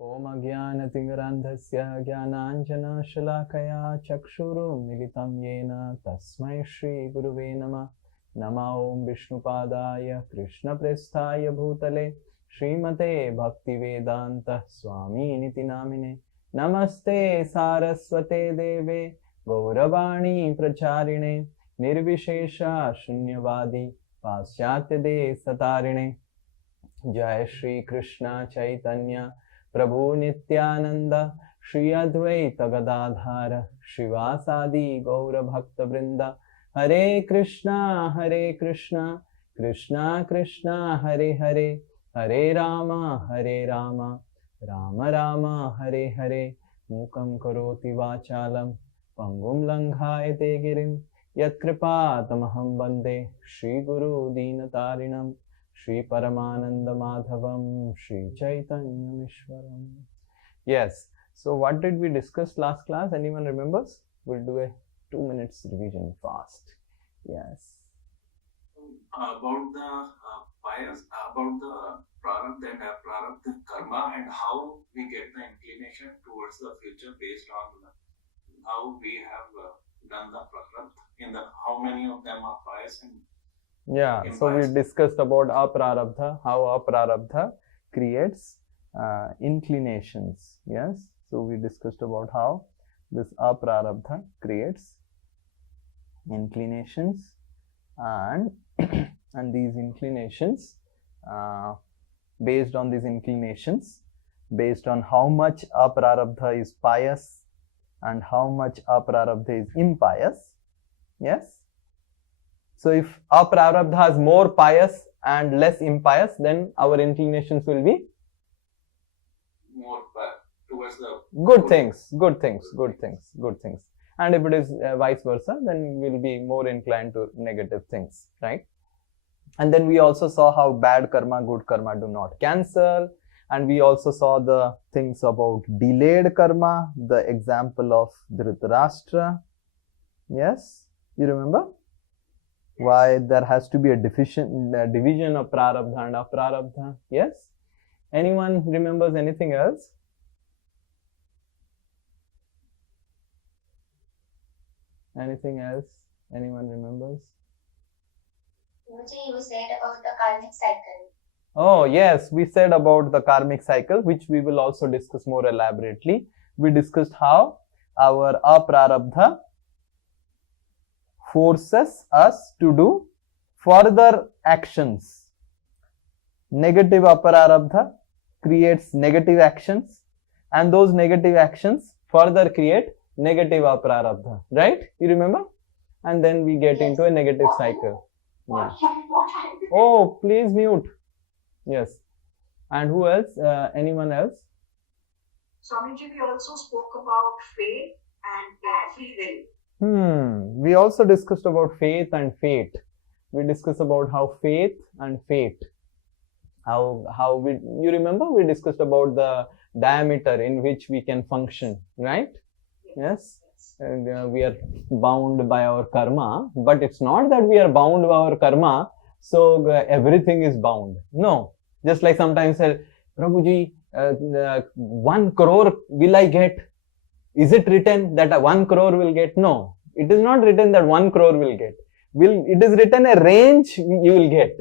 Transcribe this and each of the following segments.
Om Ajnanatingarandhasya Jnananjana Shalakaya Chakshurumilitam Yena Tasmai Shri Guruve Namah. Nama Om Vishnupadaya Krishna Prestaya Bhutale Srimate Bhaktivedanta Swami Niti Namine. Namaste Saraswate Deve Gauravani Pracharine Nirvishesha Shunyavadi Pasyatya De Satarine. Jai Shri Krishna Chaitanya Prabhu Nityananda Shri Advaita Gadadhara Shivasadi Gaura Bhakta Vrinda. Hare Krishna Krishna Krishna Hare Hare, Hare Rama Rama Rama Hare Hare. Mukam karoti vachalam pangum langhayate girim yat kripatamaham bande Shri Guru Dinatarinam Shri Paramananda Madhavam Shri Chaitanya Mishwaram. Yes, so what did we discuss last class? Anyone remembers? We'll do a 2 minutes revision fast. Yes. About the bias, about the prarabdha and prarabdha karma, and how we get the inclination towards the future based on how we have done the prarabdha, in the how many of them are bias and yeah, so we discussed about aprarabdha, how aprarabdha creates inclinations. Yes, so we discussed about how this aprarabdha creates inclinations, and and these inclinations, based on these inclinations, based on how much aprarabdha is pious and how much aprarabdha is impious. Yes. So if aprarabdha is more pious and less impious, then our inclinations will be more towards the good things. And if it is vice versa, then we'll be more inclined to negative things, right? And then we also saw how bad karma, good karma do not cancel. And we also saw the things about delayed karma, the example of Dhritarashtra. Yes, you remember? Why there has to be a division of prarabdha and aprarabdha. Yes? Anyone remembers anything else? Anything else? Anyone remembers? You said about the karmic cycle. Oh yes, we said about the karmic cycle, which we will also discuss more elaborately. We discussed how our aprarabdha forces us to do further actions. Negative aprarabdha creates negative actions, and those negative actions further create negative aprarabdha, right? You remember? And then we get into a negative cycle. Yeah. Oh, please mute. Yes. And who else? Anyone else? Swamiji, we also spoke about faith and free will. We also discussed about faith and fate. We discussed about how faith and fate, how we, you remember we discussed about the diameter in which we can function, right? Yes. And we are bound by our karma, but it's not that we are bound by our karma, so everything is bound. No. Just like sometimes say, Prabhuji, 1 crore will I get? Is it written that 1 crore will get? No, it is not written that 1 crore will get. It is written a range you will get.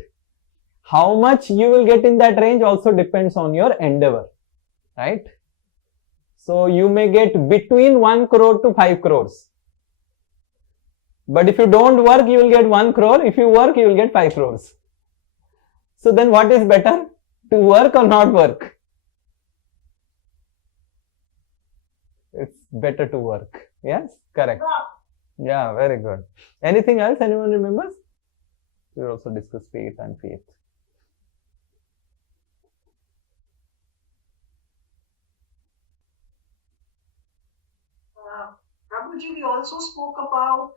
How much you will get in that range also depends on your endeavor, right? So you may get between 1 crore to 5 crores. But if you don't work, you will get 1 crore. If you work, you will get 5 crores. So then what is better? To work or not work? It's better to work. Yes, correct. Yeah, very good. Anything else anyone remembers? We also discussed faith and faith. Prabhuji, we also spoke about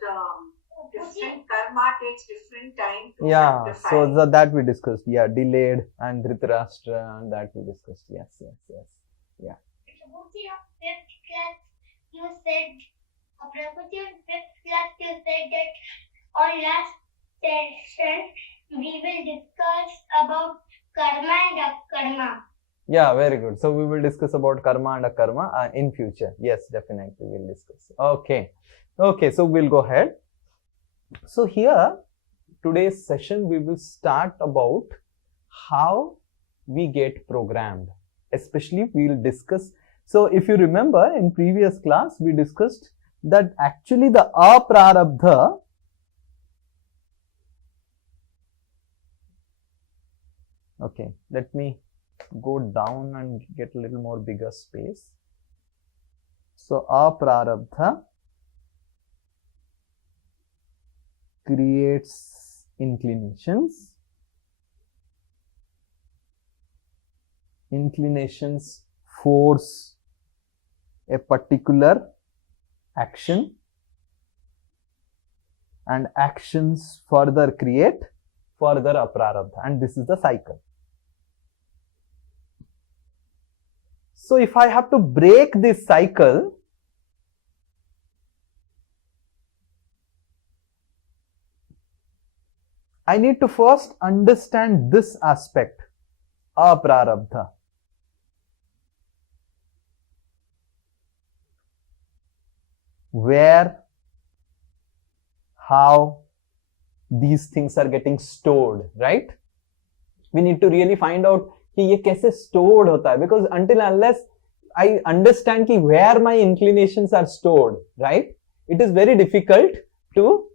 different karma takes different time to yeah, rectify. So that we discussed. Yeah, delayed and Dhritarashtra, and that we discussed. Yes. Yeah. Prabhuji, of 5th class, you said, Prabhuji, in 5th class, you said that on last session, we will discuss about karma and akarma. Yeah, very good. So we will discuss about karma and akarma in future. Yes, definitely we'll discuss. Okay. Okay, so we'll go ahead. So here, today's session, we will start about how we get programmed. Especially we'll discuss. So if you remember in previous class, we discussed that actually the aprarabdha, okay, let me go down and get a little more bigger space. So aprarabdha creates inclinations. Inclinations force a particular action, and actions further create further aprarabdha, and this is the cycle. So if I have to break this cycle, I need to first understand this aspect, aprarabdha. Where, how these things are getting stored, right? We need to really find out कि ये कैसे stored होता है, because until unless I understand कि where my inclinations are stored, right, it is very difficult to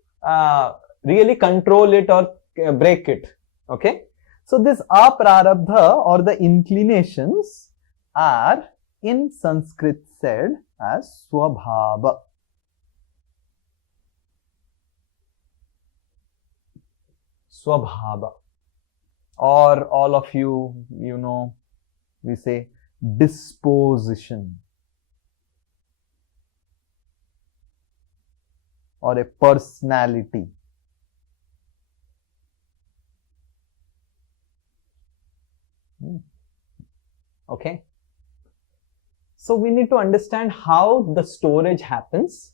really control it or break it. Okay, so this aprarabdha or the inclinations are in Sanskrit said as swabhava. Swabhava, or all of you, you know, we say disposition, or a personality. Okay, so we need to understand how the storage happens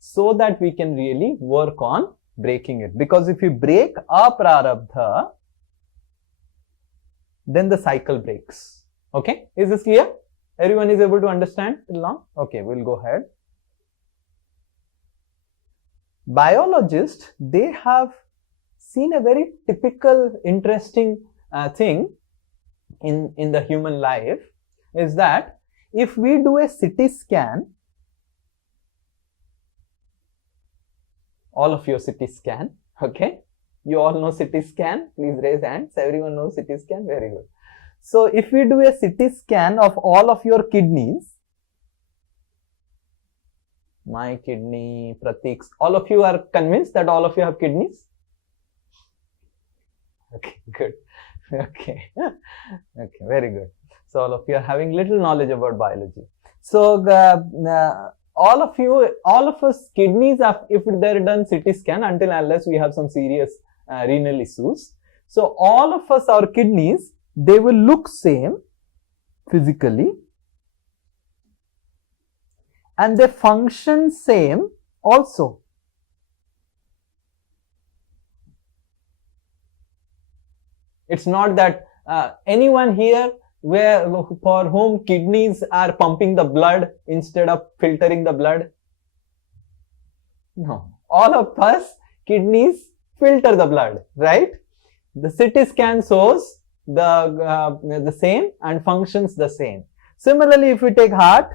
so that we can really work on breaking it. Because if you break aprarabdha, then the cycle breaks. Okay, is this clear? Everyone is able to understand till now? Okay, we'll go ahead. Biologists, they have seen a very typical interesting thing in the human life, is that if we do a CT scan, all of your CT scan, okay, you all know CT scan, please raise hands. Everyone knows CT scan, very good. So if we do a CT scan of all of your kidneys, my kidney, Pratik's, all of you are convinced that all of you have kidneys? Okay, good. Okay, okay, very good. So all of you are having little knowledge about biology. So all of us kidneys, if they're done CT scan, until unless we have some serious renal issues. So all of us, our kidneys, they will look same physically, and they function same also. It's not that anyone here for whom kidneys are pumping the blood instead of filtering the blood. No, all of us kidneys filter the blood, right? The CT scan shows the same and functions the same. Similarly, if we take heart,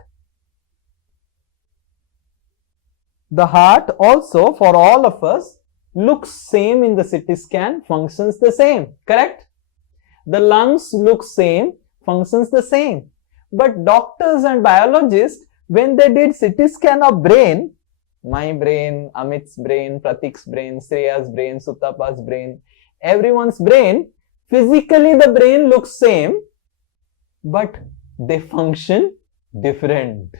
the heart also for all of us looks same in the CT scan, functions the same, correct? The lungs look same, functions the same. But doctors and biologists, when they did CT scan of brain, my brain, Amit's brain, Pratik's brain, Shreya's brain, Sutapa's brain, everyone's brain, physically the brain looks same, but they function different.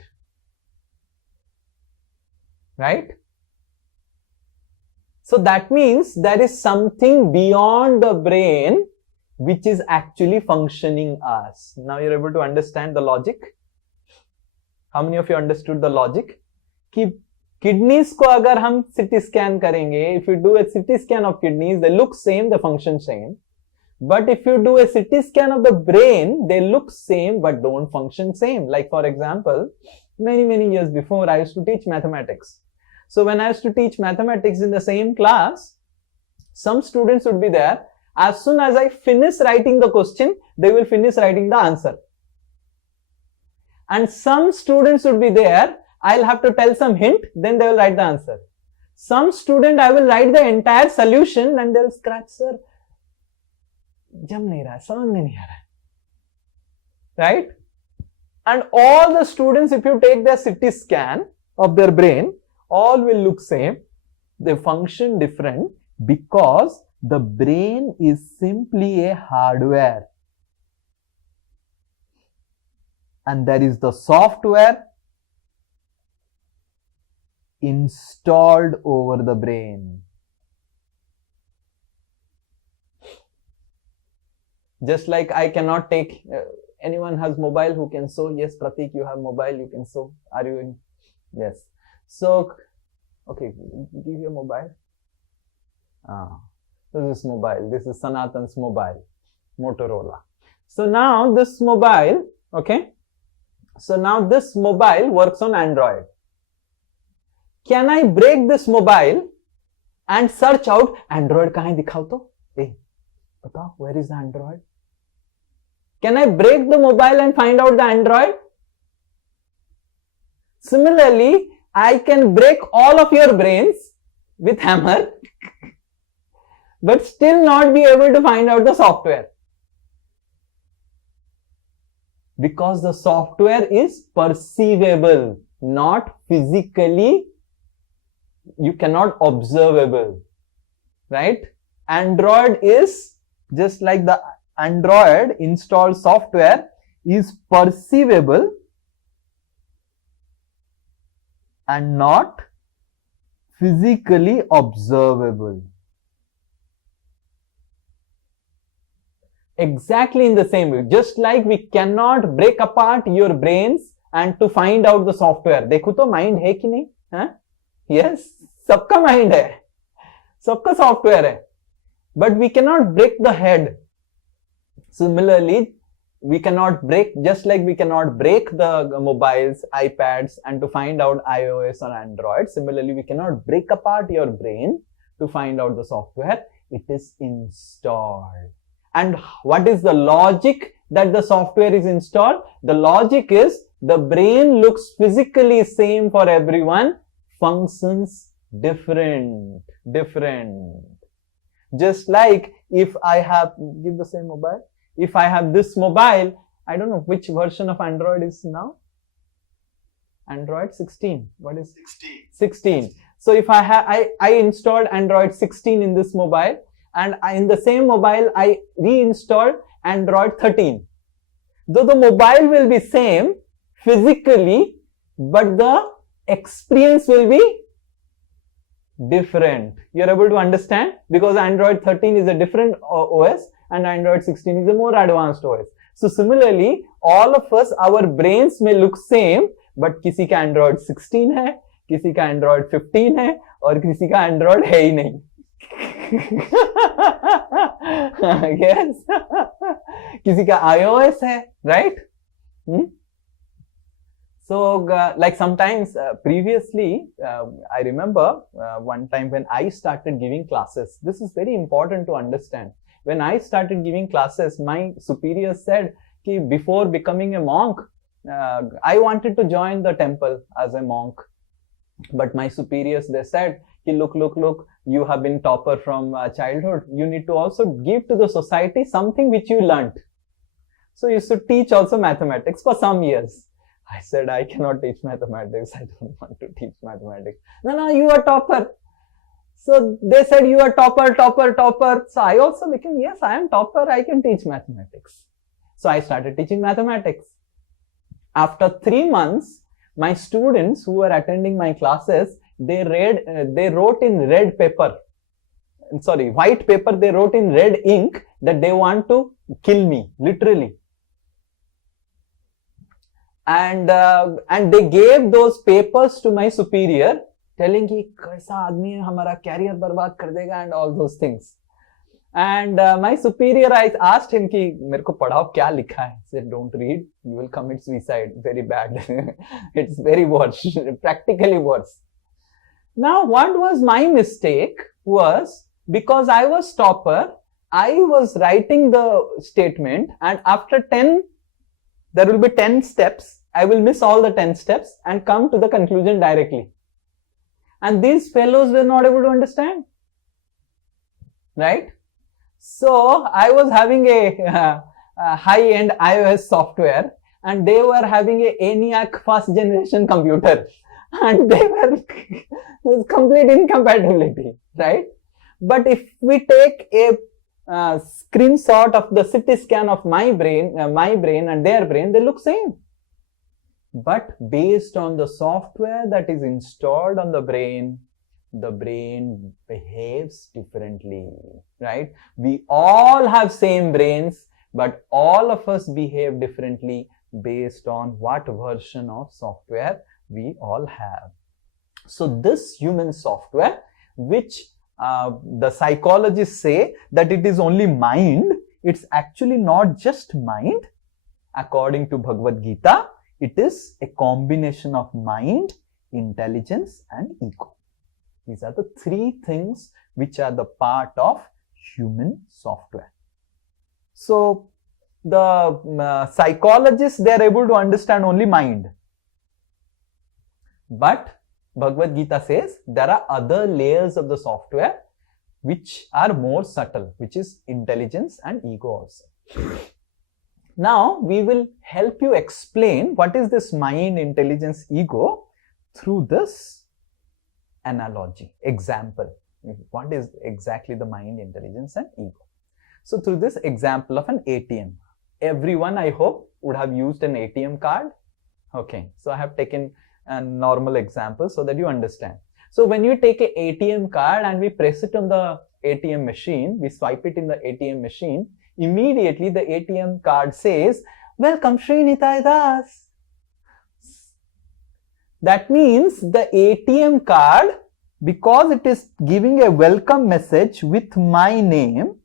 Right? So that means there is something beyond the brain which is actually functioning us. Now you're able to understand the logic. How many of you understood the logic? कि kidneys को अगर हम CT scan करेंगे, if you do a CT scan of kidneys, they look same, they function same. But if you do a CT scan of the brain, they look same but don't function same. Like for example, many years before, I used to teach mathematics. So when I used to teach mathematics in the same class, some students would be there. As soon as I finish writing the question, they will finish writing the answer. And some students would be there, I'll have to tell some hint, then they will write the answer. Some student, I will write the entire solution and they'll scratch, sir, jam nahi raha, samajh mein nahi aa raha. Right? And all the students, if you take their CT scan of their brain, all will look same. They function different because the brain is simply a hardware. And there is the software installed over the brain. Just like I cannot take, anyone has mobile who can sew? Yes, Pratik, you have mobile, you can sew. Are you in? Yes. So, okay, give your mobile. This is mobile. This is Sanatan's mobile, Motorola. So now this mobile, okay. So now this mobile works on Android. Can I break this mobile and search out Android kahan hai dikhao to? Hey, batao, where is the Android? Can I break the mobile and find out the Android? Similarly, I can break all of your brains with hammer, but still not be able to find out the software. Because the software is perceivable, not physically, you cannot observable, right? Android is just like the Android installed software is perceivable and not physically observable. Exactly in the same way, just like we cannot break apart your brains and to find out the software. देखो तो mind है कि नहीं? हाँ? Yes, सबका mind है, सबका software है, but we cannot break the head. Similarly, we cannot break, just like we cannot break the mobiles, iPads, and to find out iOS or Android. Similarly, we cannot break apart your brain to find out the software. It is installed. And what is the logic that the software is installed? The logic is the brain looks physically same for everyone, functions different. Just like if I have, give the same mobile. If I have this mobile, I don't know which version of Android is now. Android 16. What is 16? So if I installed Android 16 in this mobile, and in the same mobile I reinstalled Android 13. Though the mobile will be same physically, but the experience will be different. You're able to understand? Because Android 13 is a different OS and Android 16 is a more advanced OS. So similarly, all of us, our brains may look same, but किसी का Android 16 है, किसी का Android 15 है, और किसी का Android है ही नहीं. Yes. किसी का iOS है, right? So, like sometimes previously, I remember one time when I started giving classes. This is very important to understand. When I started giving classes, my superior said that before becoming a monk, I wanted to join the temple as a monk. But my superiors, they said, look, you have been topper from childhood. You need to also give to the society something which you learnt. So you should teach also mathematics for some years. I said, I cannot teach mathematics. I don't want to teach mathematics. No, you are topper. So they said, you are topper. So I also became, yes, I am topper. I can teach mathematics. So I started teaching mathematics. After 3 months, my students who were attending my classes, they wrote in red paper. Sorry, white paper. They wrote in red ink that they want to kill me, literally. And they gave those papers to my superior, telling कि कैसा आदमी है, हमारा career बर्बाद कर देगा and all those things. And my superior, I asked him कि मेरे को पढ़ाओ क्या लिखा है. He said, don't read, you will commit suicide. Very bad. It's very worse, practically worse. Now, what was my mistake was, because I was topper, I was writing the statement, and after 10, there will be 10 steps. I will miss all the 10 steps and come to the conclusion directly. And these fellows were not able to understand. Right? So, I was having a high-end iOS software, and they were having a ENIAC first generation computer. And they were complete incompatibility, right? But if we take a screenshot of the CT scan of my brain and their brain, they look same. But based on the software that is installed on the brain behaves differently, right? We all have same brains, but all of us behave differently based on what version of software we all have. So this human software, which the psychologists say that it is only mind, it's actually not just mind. According to Bhagavad Gita, it is a combination of mind, intelligence and ego. These are the three things which are the part of human software. So the psychologists, they are able to understand only mind. But Bhagavad Gita says there are other layers of the software which are more subtle, which is intelligence and ego also. Now we will help you explain what is this mind, intelligence, ego through this analogy, example. What is exactly the mind, intelligence and ego? So through this example of an ATM. Everyone, I hope, would have used an ATM card. Okay, so I have taken a normal example so that you understand. So when you take an ATM card and we press it on the ATM machine, we swipe it in the ATM machine, immediately the ATM card says, "Welcome Sri Nitai Das." That means the ATM card, because it is giving a welcome message with my name,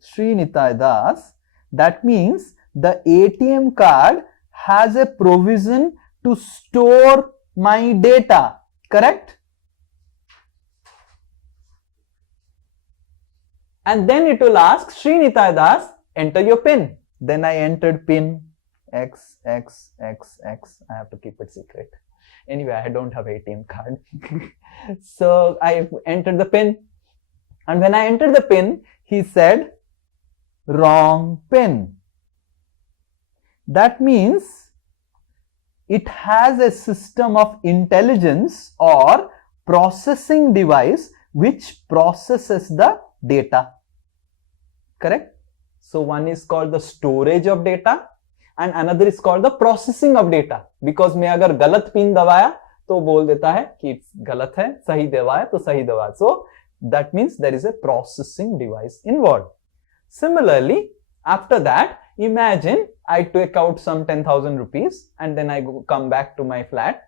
Sri Nitai Das, that means the ATM card has a provision to store my data, correct? And then it will ask, "Sri Nitai Das, enter your PIN." Then I entered PIN XXXX. I have to keep it secret. Anyway, I don't have ATM card. So I entered the PIN. And when I entered the PIN, he said, "Wrong PIN." That means it has a system of intelligence or processing device which processes the data. Correct? So one is called the storage of data and another is called the processing of data. Because मैं अगर गलत pin दबाया तो बोल देता है कि गलत है, सही दबाया तो सही दबाया. So that means there is a processing device involved. Similarly, after that, imagine I take out some 10,000 rupees and then I come back to my flat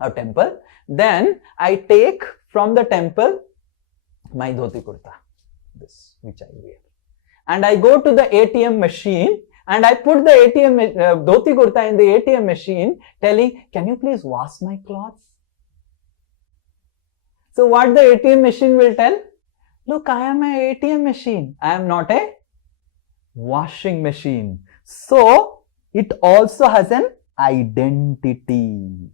or temple. Then I take from the temple my dhoti kurta, this which I wear. And I go to the ATM machine and I put the dhoti kurta in the ATM machine telling, "Can you please wash my clothes?" So what the ATM machine will tell? "Look, I am an ATM machine. I am not a washing machine." So it also has an identity.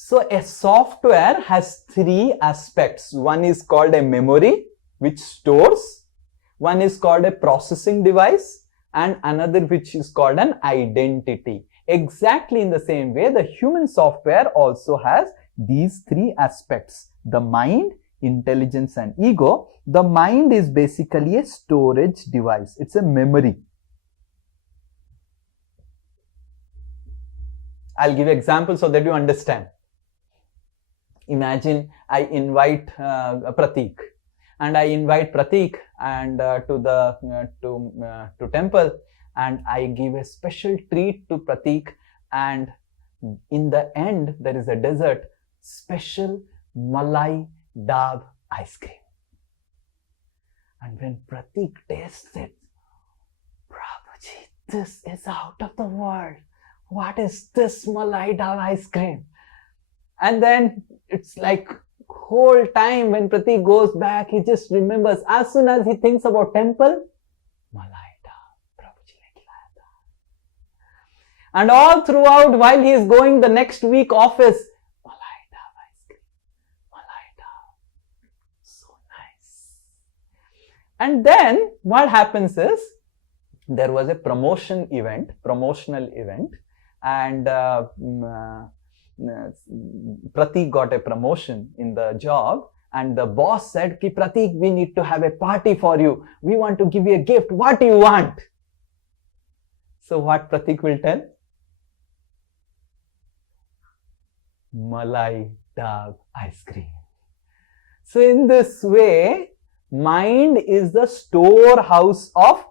So a software has three aspects. One is called a memory, which stores. One is called a processing device and another which is called an identity. Exactly in the same way, the human software also has these three aspects: the mind, intelligence and ego. The mind is basically a storage device. It's a memory. I'll give examples so that you understand. Imagine I invite Pratik, and I invite Pratik and to temple, and I give a special treat to Pratik, and in the end there is a dessert, special malai dab ice cream. And when Pratik tastes it, Prabhuji, this is out of the world. What is this malai dab ice cream? And then it's like whole time when Pratik goes back, he just remembers. As soon as he thinks about temple, malai dab, Prabhuji ne khilaya tha. And all throughout, while he is going the next week office, malai dab ice cream, malai dab, so nice. And then what happens is, there was a promotional event, and Pratik got a promotion in the job, and the boss said, Ki Pratik, we need to have a party for you. We want to give you a gift. What do you want? So what Pratik will tell? Malai dab ice cream. So in this way, mind is the storehouse of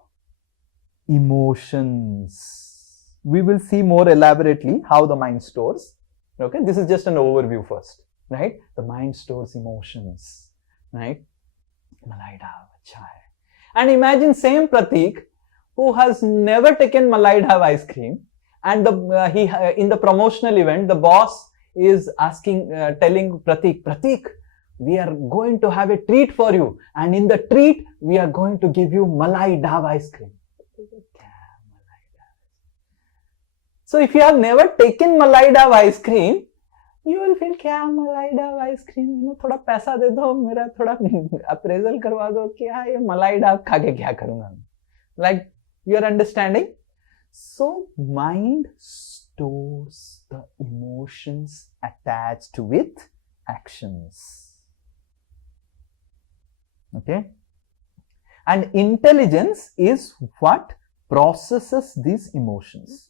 emotions. We will see more elaborately how the mind stores. Okay, this is just an overview first, right? The mind stores emotions, right? Malai dab, acha hai. And imagine same Pratik who has never taken malai dab ice cream, and in the promotional event, the boss is telling Pratik, we are going to have a treat for you, and in the treat, we are going to give you malai dab ice cream. So if you have never taken malai dab ice cream, you will feel, क्या malai dab ice cream, थोड़ा पैसा दे दो, मेरा थोड़ा appraisal करवा दो, क्या ये malai dab खा के क्या करूँगा? Like, you are understanding? So mind stores the emotions attached with actions. Okay? And intelligence is what processes these emotions.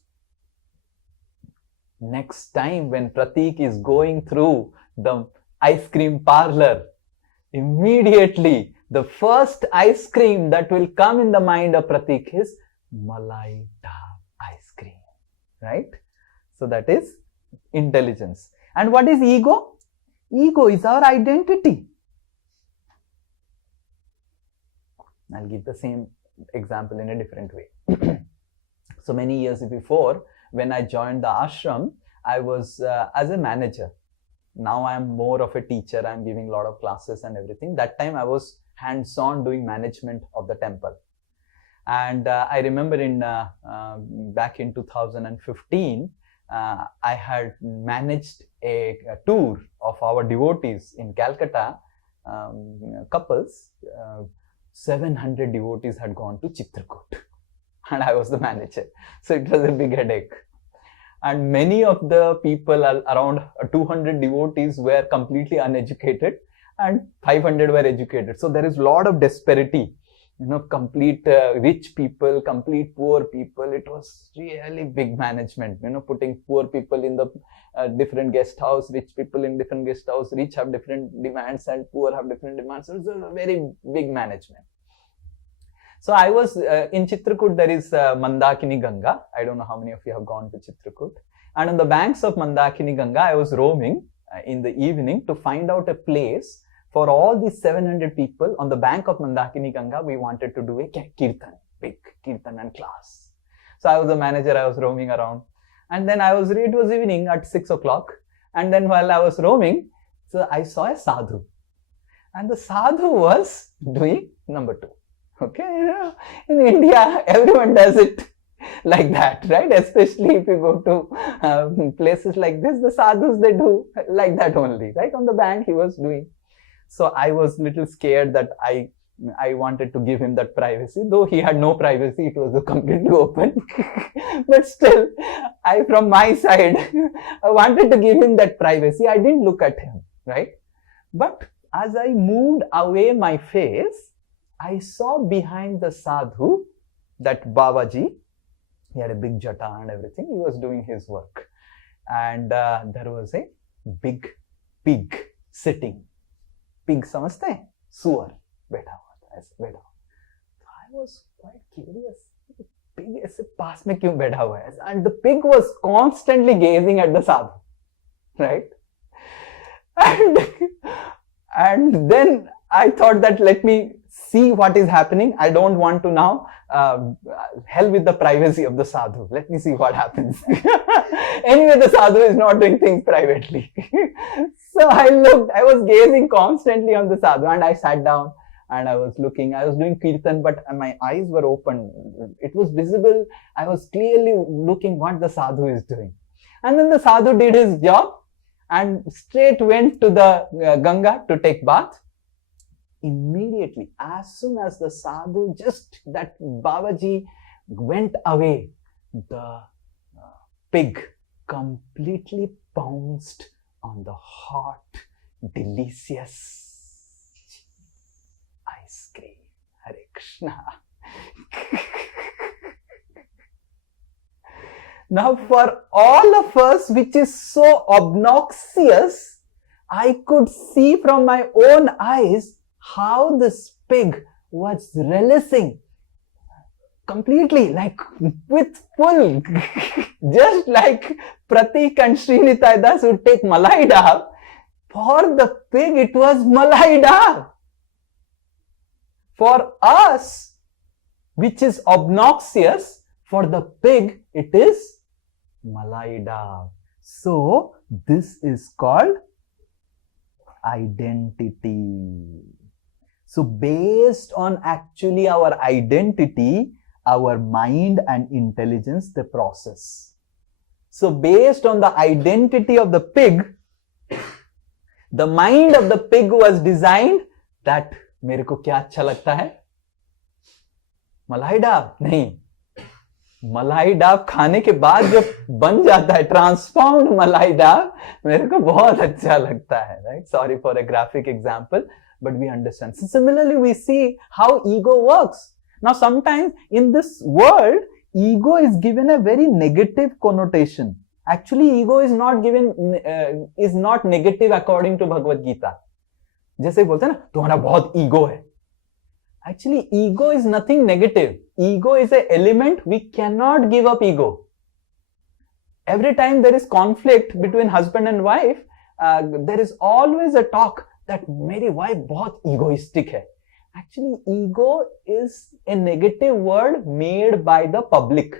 Next time when Pratik is going through the ice cream parlor, immediately the first ice cream that will come in the mind of Pratik is malai dab ice cream, right? So that is intelligence. And what is ego? Ego is our identity. I'll give the same example in a different way. So many years before, when I joined the ashram, I was as a manager. Now I am more of a teacher. I am giving a lot of classes and everything. That time I was hands-on doing management of the temple. And I remember back in 2015, I had managed a tour of our devotees in Calcutta, couples. 700 devotees had gone to Chitrakoot, and I was the manager. So it was a big headache. And many of the people, around 200 devotees, were completely uneducated, and 500 were educated. So there is a lot of disparity, complete rich people, complete poor people. It was really big management, putting poor people in the different guest house, rich people in different guest house. Rich have different demands and poor have different demands. So it's a very big management. So I was in Chitrakoot. There is Mandakini Ganga. I don't know how many of you have gone to Chitrakoot. And on the banks of Mandakini Ganga, I was roaming in the evening to find out a place for all these 700 people. On the bank of Mandakini Ganga, we wanted to do a kirtan, big kirtan and class. So I was the manager. I was roaming around, and then it was evening at 6 o'clock. And then while I was roaming, so I saw a sadhu, and the sadhu was doing number 2. Okay, in India, everyone does it like that, right? Especially if you go to places like this, the sadhus, they do like that only, right? On the bank, he was doing. So I was little scared that I wanted to give him that privacy, though he had no privacy. It was completely open. But still, from my side, I wanted to give him that privacy. I didn't look at him, right? But as I moved away my face, I saw behind the sadhu that Babaji. He had a big jata and everything. He was doing his work. And there was a big pig sitting. Pig समझते हैं? Suar बैठा हुआ था, ऐसे बैठा हुआ. I was quite curious. Pig ऐसे पास में क्यों बैठा हुआ है? And the pig was constantly gazing at the sadhu, right? And then I thought that let me see what is happening. I don't want to now hell with the privacy of the sadhu. Let me see what happens. Anyway, the sadhu is not doing things privately. So I was gazing constantly on the sadhu, and I sat down and I was looking. I was doing kirtan, but my eyes were open. It was visible. I was clearly looking what the sadhu is doing. And then the sadhu did his job and straight went to the Ganga to take bath. Immediately, as soon as the sadhu, just that Babaji went away, the pig completely pounced on the hot, delicious ice cream. Hare Krishna. Now, for all of us, which is so obnoxious, I could see from my own eyes how this pig was relishing completely, like with full, just like Pratik and Sri Nitai Das would take Malai Dab. For the pig, it was Malai Dab. For us, which is obnoxious, for the pig, it is Malai Dab. So, this is called identity. So, based on actually our identity, our mind and intelligence, they process. So, based on the identity of the pig, the mind of the pig was designed that मेरे को क्या अच्छा लगता है? मलाई डाब नहीं, मलाई डाब खाने के बाद जो बन जाता है ट्रांसफॉर्म्ड मलाई डाब मेरे को बहुत अच्छा लगता है, right? Sorry for a graphic example, but we understand. So similarly, we see how ego works. Now, sometimes in this world, ego is given a very negative connotation. Actually, ego is not negative according to Bhagavad Gita. जैसे बोलते हैं ना तुम्हारा बहुत ego है. Actually, ego is nothing negative. Ego is an element. We cannot give up ego. Every time there is conflict between husband and wife, there is always a talk that मेरी wife बहुत egoistic है. Actually, ego is a negative word made by the public.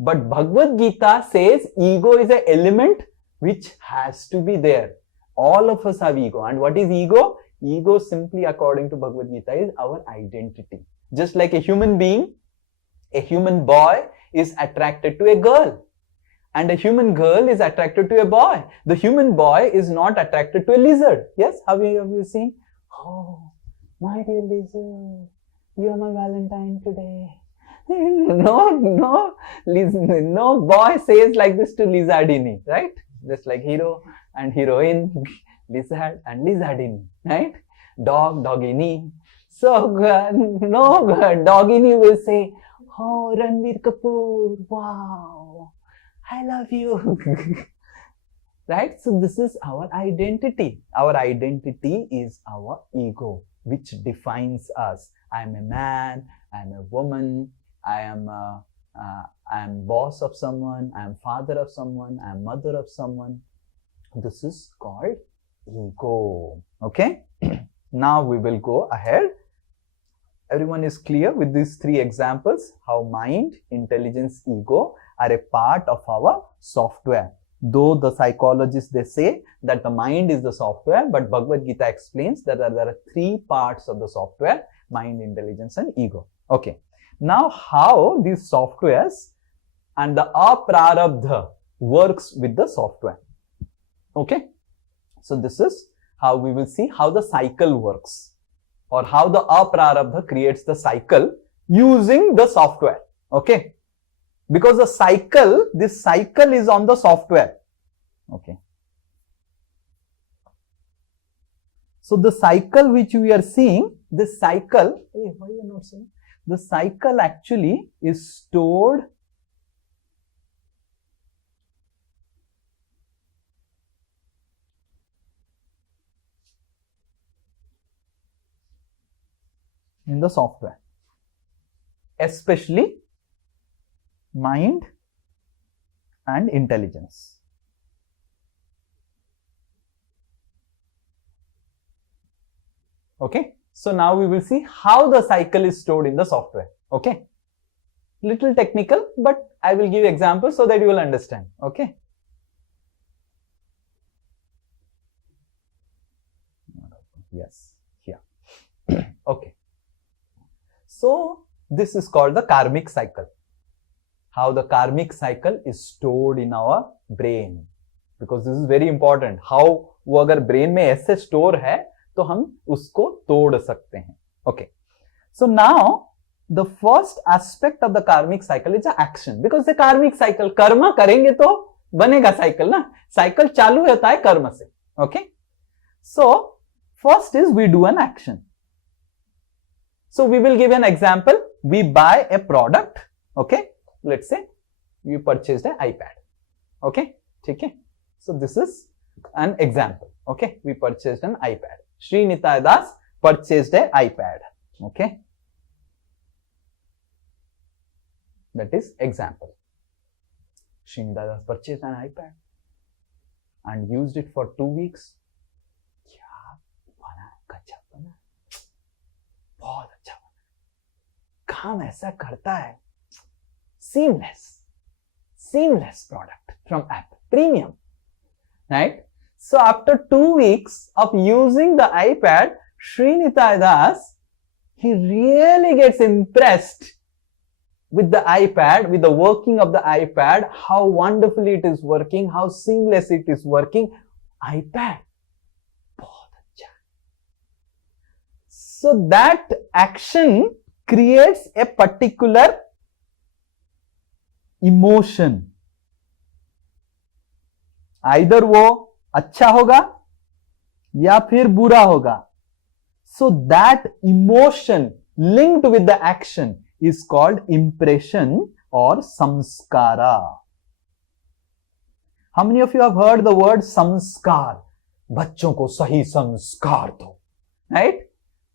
But Bhagavad Gita says ego is an element which has to be there. All of us have ego. And what is ego? Ego, simply according to Bhagavad Gita, is our identity. Just like a human being, a human boy is attracted to a girl. And a human girl is attracted to a boy. The human boy is not attracted to a lizard. Yes? Have you seen? Oh, my dear lizard, you are my Valentine today. No boy says like this to lizardini, right? Just like hero and heroine, lizard and lizardini, right? Dog, dogini. So, no dogini will say, oh, Ranveer Kapoor, wow, I love you. Right? So, this is our identity. Our identity is our ego, which defines us. I am a man, I am a woman, I am boss of someone, I am father of someone, I am mother of someone. This is called ego. Okay? Now we will go ahead. Everyone is clear with these three examples, how mind, intelligence, ego are a part of our software. Though the psychologists, they say that the mind is the software, but Bhagavad Gita explains that there are three parts of the software: mind, intelligence and ego. Okay. Now, how these softwares and the aprarabdha works with the software. Okay. So, this is how we will see how the cycle works, or how the aprarabdha creates the cycle using the software. Okay. Because this cycle is on the software. Okay. So, the cycle which we are seeing, this cycle, hey, why you are not saying? The cycle actually is stored in the software, especially mind and intelligence. Okay, so now we will see how the cycle is stored in the software. Okay, little technical, but I will give examples so that you will understand. Okay. Yes, here. Okay. So this is called the karmic cycle. How the karmic cycle is stored in our brain, because this is very important. How वो अगर brain में ऐसे store है तो हम उसको तोड़ सकते हैं. Okay. So now the first aspect of the karmic cycle is the action, because the karmic cycle कर्म करेंगे तो बनेगा cycle ना. Cycle चालू होता है कर्म से. Okay. So first is we do an action. So we will give an example. We buy a product. Okay. Let's say you purchased an iPad. Okay. Okay. So this is an example. Okay. We purchased an iPad. Sri Nitai Das purchased an iPad. Okay. That is example. Sri Nitai Das purchased an iPad and used it for 2 weeks. बहुत अच्छा बना, काम ऐसा करता है, seamless product from Apple, premium, right? So after 2 weeks of using the iPad, Sri Nitai Das, he really gets impressed with the iPad, with the working of the iPad, how wonderfully it is working, how seamless it is working. iPad, so that action creates a particular emotion. Either वो अच्छा होगा या फिर बुरा होगा. So that emotion linked with the action is called impression or samskara. How many of you have heard the word samskar? बच्चों को सही संस्कार दो, right?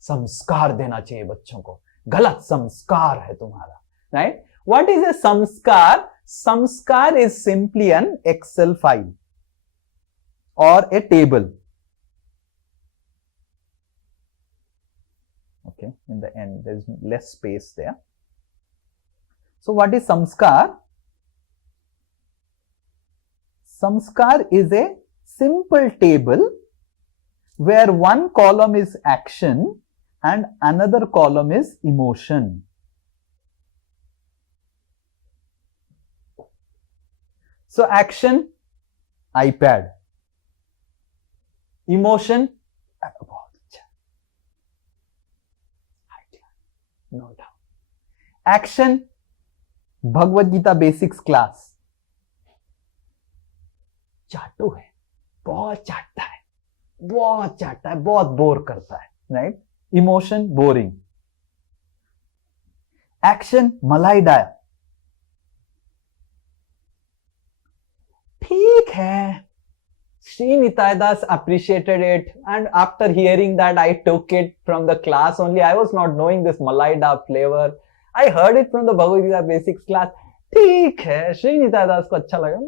संस्कार देना चाहिए बच्चों को, गलत संस्कार है तुम्हारा, right? What is a samskar? Samskar is simply an Excel file or a table. Okay, in the end there is less space there. So what is samskar? Samskar is a simple table where one column is action and another column is emotion. So action, iPad. Emotion, no doubt. Action, Bhagavad Gita basics class. चाटू है, बहुत चाटता है, बहुत चाटता है, बहुत bore करता है, right? Emotion, boring. Action, मलाई डाया. ठीक है. Sri Nitai Das appreciated it, and after hearing that, I took it from the class only. I was not knowing this malai da flavor. I heard it from the Bhagavad Gita basics class. ठीक है, Sri Nitai Das को अच्छा लगा.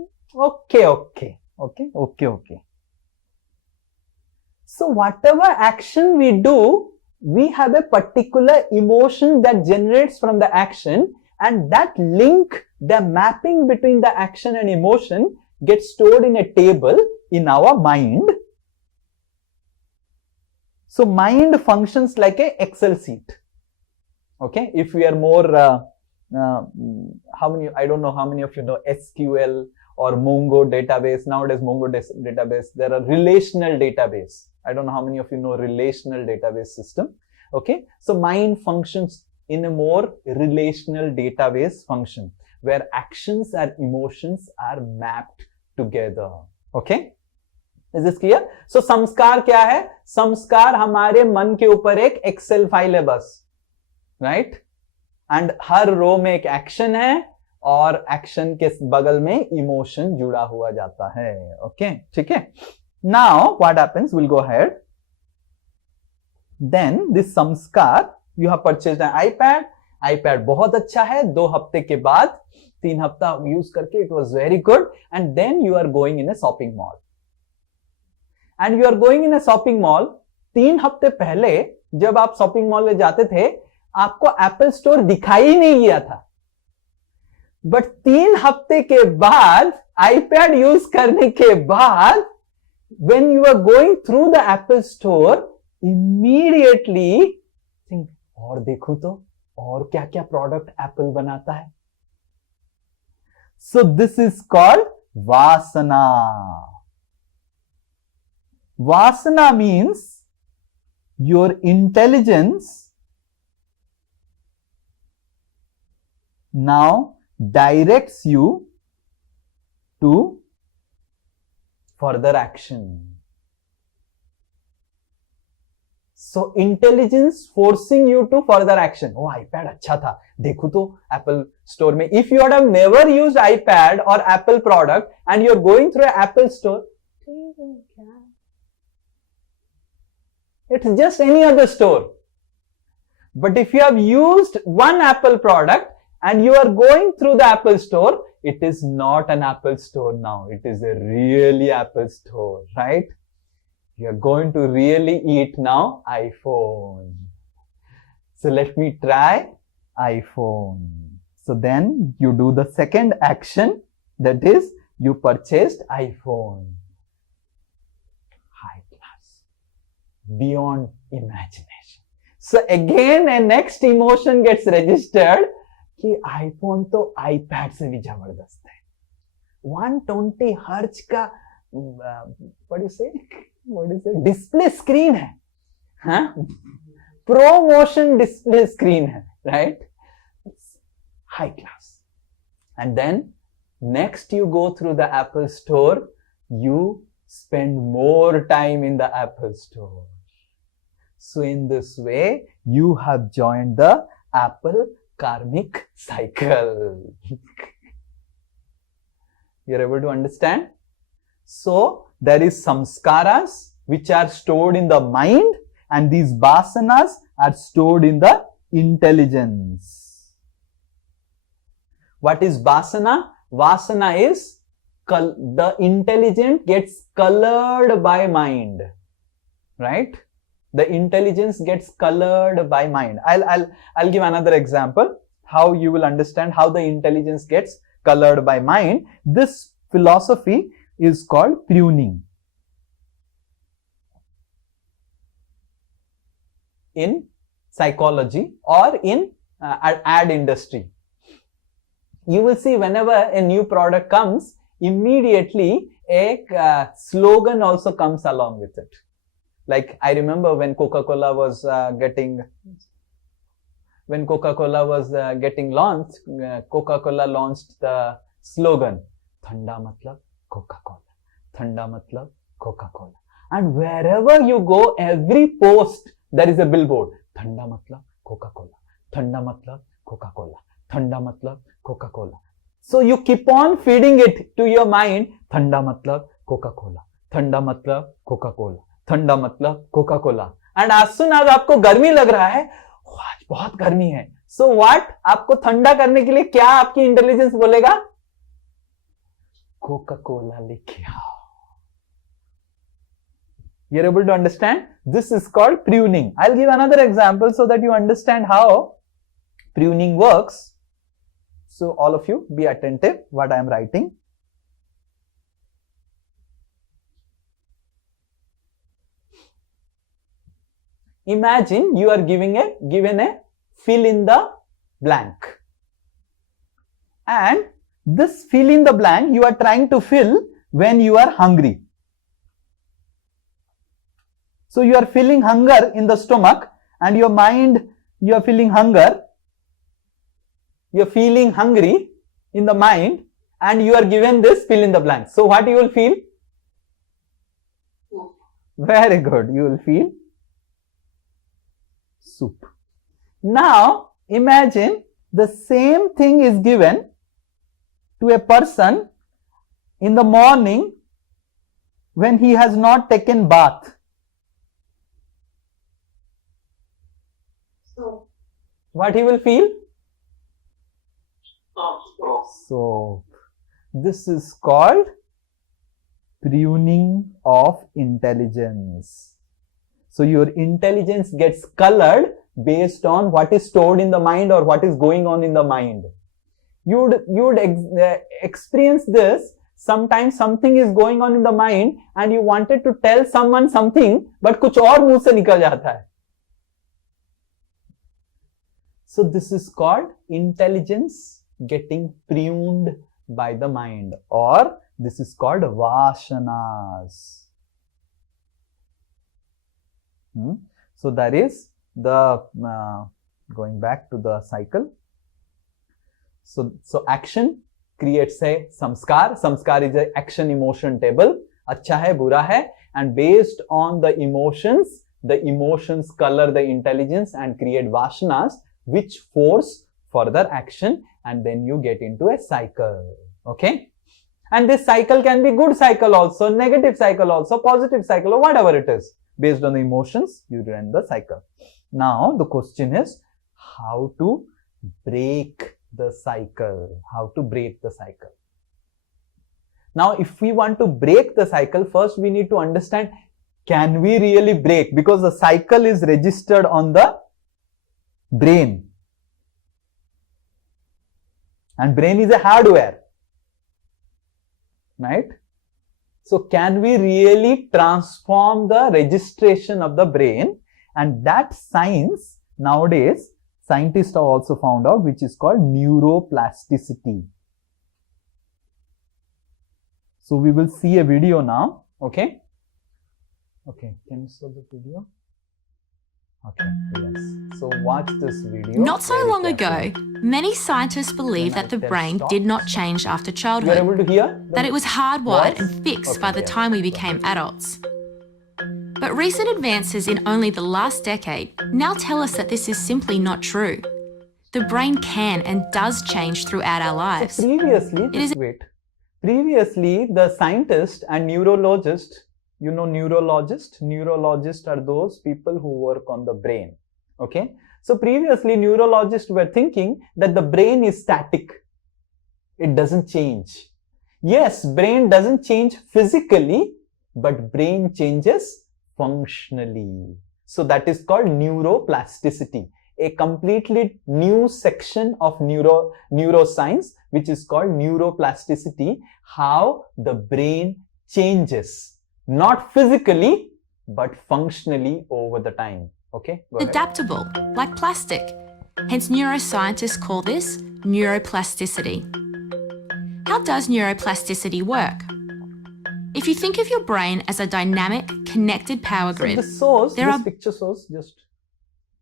Okay. So whatever action we do, we have a particular emotion that generates from the action, and that link, the mapping between the action and emotion gets stored in a table in our mind. So mind functions like a Excel sheet. Okay, if we are more, I don't know how many of you know SQL or Mongo database. Nowadays Mongo database, there are relational database. I don't know how many of you know relational database system. Okay, so mind functions in a more relational database function where actions and emotions are mapped together. Okay, is this clear? So samskar क्या है? संस्कार हमारे मन के ऊपर एक Excel file है बस, right? And हर रो में एक एक्शन है और एक्शन के बगल में इमोशन जुड़ा हुआ जाता है. ओके, ठीक है. Now what happens? We'll go ahead. Then this samskar, you have purchased an iPad. iPad बहुत अच्छा है. 2 हफ्ते के बाद, 3 हफ्ता यूज करके it was very good, and then you are going in a shopping mall. And you are going in a shopping mall. 3 हफ्ते पहले जब आप शॉपिंग मॉल में जाते थे आपको एप्पल स्टोर दिखाई ही नहीं दिया था, बट 3 हफ्ते के बाद आईपैड यूज करने के बाद when you are going through the Apple store, immediately think, और देखो तो और क्या क्या प्रोडक्ट एप्पल बनाता है. So this is called vasana. Vasana means your intelligence now directs you to further action. So intelligence forcing you to further action. Oh, iPad अच्छा था, देखो तो Apple store में. If you would have never used iPad or Apple product and you're going through an Apple store, it's just any other store. But if you have used one Apple product and you are going through the Apple store, it is not an Apple store now. It is a really Apple store, right? You are going to really eat now iPhone. So let me try iPhone. So then you do the second action, that is you purchased iPhone. High class. Beyond imagination. So again a next emotion gets registered कि iPhone तो iPad से भी जबरदस्त है. 120 hertz का what do you say display screen है, हाँ, ProMotion display screen है, right, high class. And then next you go through the Apple store, यू spend more time in the Apple store. So in this way, you have joined the Apple karmic cycle. You're able to understand? So there is samskaras which are stored in the mind, and these vasanas are stored in the intelligence. What is vasana? Vasana is the intelligent gets colored by mind, right? The intelligence gets colored by mind. I'll give another example how you will understand how the intelligence gets colored by mind. This philosophy is called pruning in psychology or in ad industry. You will see whenever a new product comes, immediately a slogan also comes along with it. Like I remember when Coca-Cola was getting launched, Coca-Cola launched the slogan, Thanda matlab Coca-Cola, Thanda matlab Coca-Cola. And wherever you go, every post, there is a billboard, Thanda matlab Coca-Cola, Thanda matlab Coca-Cola, Thanda matlab Coca-Cola. So you keep on feeding it to your mind, Thanda matlab Coca-Cola, Thanda matlab Coca-Cola, ठंडा मतलब Coca Cola. And आज सुन आज आपको गर्मी लग रहा है, आज बहुत गर्मी है, सो व्हाट, आपको ठंडा करने के लिए क्या आपकी इंटेलिजेंस बोलेगा? कोका कोला लेके आओ. You're able to understand? This is called pruning. I'll give another example so that you understand how pruning works. So all of you be attentive what I am writing. Imagine you are given a fill in the blank, and this fill in the blank you are trying to fill when you are hungry. So you are feeling hunger in the stomach, and your mind, you are feeling hunger, you are feeling hungry in the mind, and you are given this fill in the blank. So what you will feel? Very good, you will feel soup. Now imagine the same thing is given to a person in the morning when he has not taken bath. So, what he will feel? so, This is called pruning of intelligence. So your intelligence gets colored based on what is stored in the mind or what is going on in the mind. You'd experience this. Sometimes something is going on in the mind and you wanted to tell someone something, but कुछ और मुंह से निकल जाता है. So this is called intelligence getting pruned by the mind, or this is called vasanas. So that is the going back to the cycle. So action creates a samskar. Samskar is a action emotion table. अच्छा है, बुरा है, and based on the emotions color the intelligence and create vasanas, which force further action, and then you get into a cycle. Okay, and this cycle can be good cycle also, negative cycle also, positive cycle, or whatever it is. Based on the emotions, you run the cycle. Now the question is how to break the cycle. How to break the cycle. Now, if we want to break the cycle, first we need to understand, can we really break? Because the cycle is registered on the brain. And brain is a hardware. Right? So, can we really transform the registration of the brain? And that science, nowadays, scientists have also found out, which is called neuroplasticity. So we will see a video now. Okay. Okay. Can you show the video? Okay. Yes. So watch this video. Not so long ago, many scientists believed that the brain did not change after You are childhood, able to hear? that it was hardwired and Voice? fixed Okay, by the yeah. time we became adults. But recent advances in only the last decade now tell us that this is simply not true. The brain can and does change throughout our lives. So previously, the scientist and neurologist, you know, neurologists are those people who work on the brain. Okay. So previously, neurologists were thinking that the brain is static. It doesn't change. Yes, brain doesn't change physically, but brain changes functionally. So that is called neuroplasticity, a completely new section of neuroscience, which is called neuroplasticity, how the brain changes, not physically, but functionally over the time. Okay, go ahead. Adaptable, like plastic. Hence, neuroscientists call this neuroplasticity. How does neuroplasticity work? If you think of your brain as a dynamic, connected power grid, So this picture shows just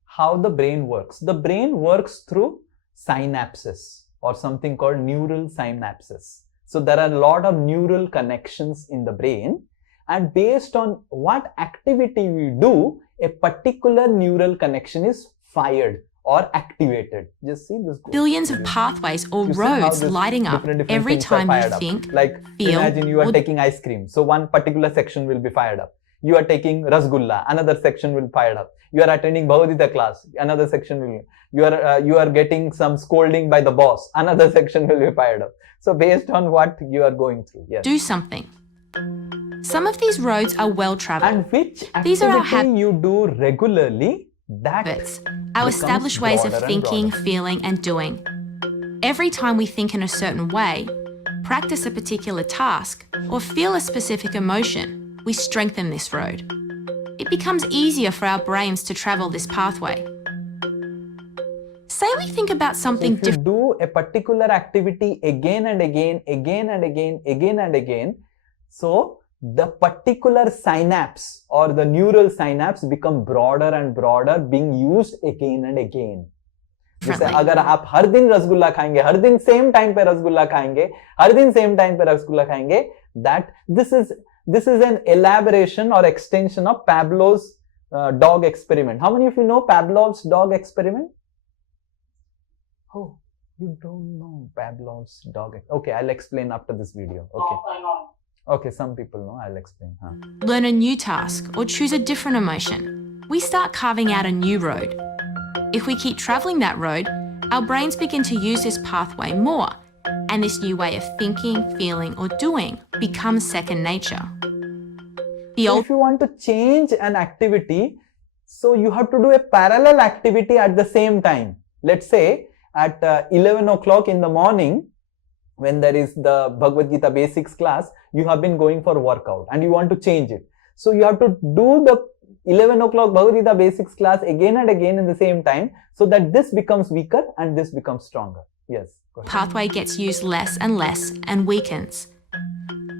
how the brain works. The brain works through synapses or something called neural synapses. So there are a lot of neural connections in the brain, and based on what activity we do, a particular neural connection is fired or activated. Just see this. billions of pathways or You see how roads this lighting up different every things are time you fired up. think, Like feel, imagine you are or taking ice cream. So one particular section will be fired up. You are taking rasgulla, another section will be fired up. You are attending Bhagavad class, another section will. You are getting some scolding by the boss, another section will be fired up. So based on what you are going through, yes. do something. Some of these roads are well traveled. And which These are our activity you do regularly, that Habits, our becomes established ways of broader and thinking, broader. feeling, and doing. Every time we think in a certain way, practice a particular task, or feel a specific emotion, we strengthen this road. It becomes easier for our brains to travel this pathway. Say we think about something if you different. do a particular activity again and again, so the particular synapse or the neural synapse become broader and broader, being used again and again. जैसे अगर आप हर दिन रसगुल्ला खाएंगे, हर दिन same time पे रसगुल्ला खाएंगे, हर दिन same time पे रसगुल्ला खाएंगे, that this is an elaboration or extension of Pavlov's dog experiment. How many of you know Pavlov's dog experiment? Oh, you don't know Pavlov's dog. Okay, I'll explain after this video. Okay. Okay, some people know. I'll explain. Learn a new task or choose a different emotion. We start carving out a new road. If we keep travelling that road, our brains begin to use this pathway more, and this new way of thinking, feeling, or doing becomes second nature. The So old if you want to change an activity, So you have to do a parallel activity at the same time. Let's say at 11 o'clock in the morning, when there is the Bhagavad Gita basics class, you have been going for workout and you want to change it. So you have to do the 11 o'clock Bhagavad Gita basics class again and again in the same time, so that this becomes weaker and this becomes stronger. Yes. Go ahead. Pathway gets used less and less and weakens.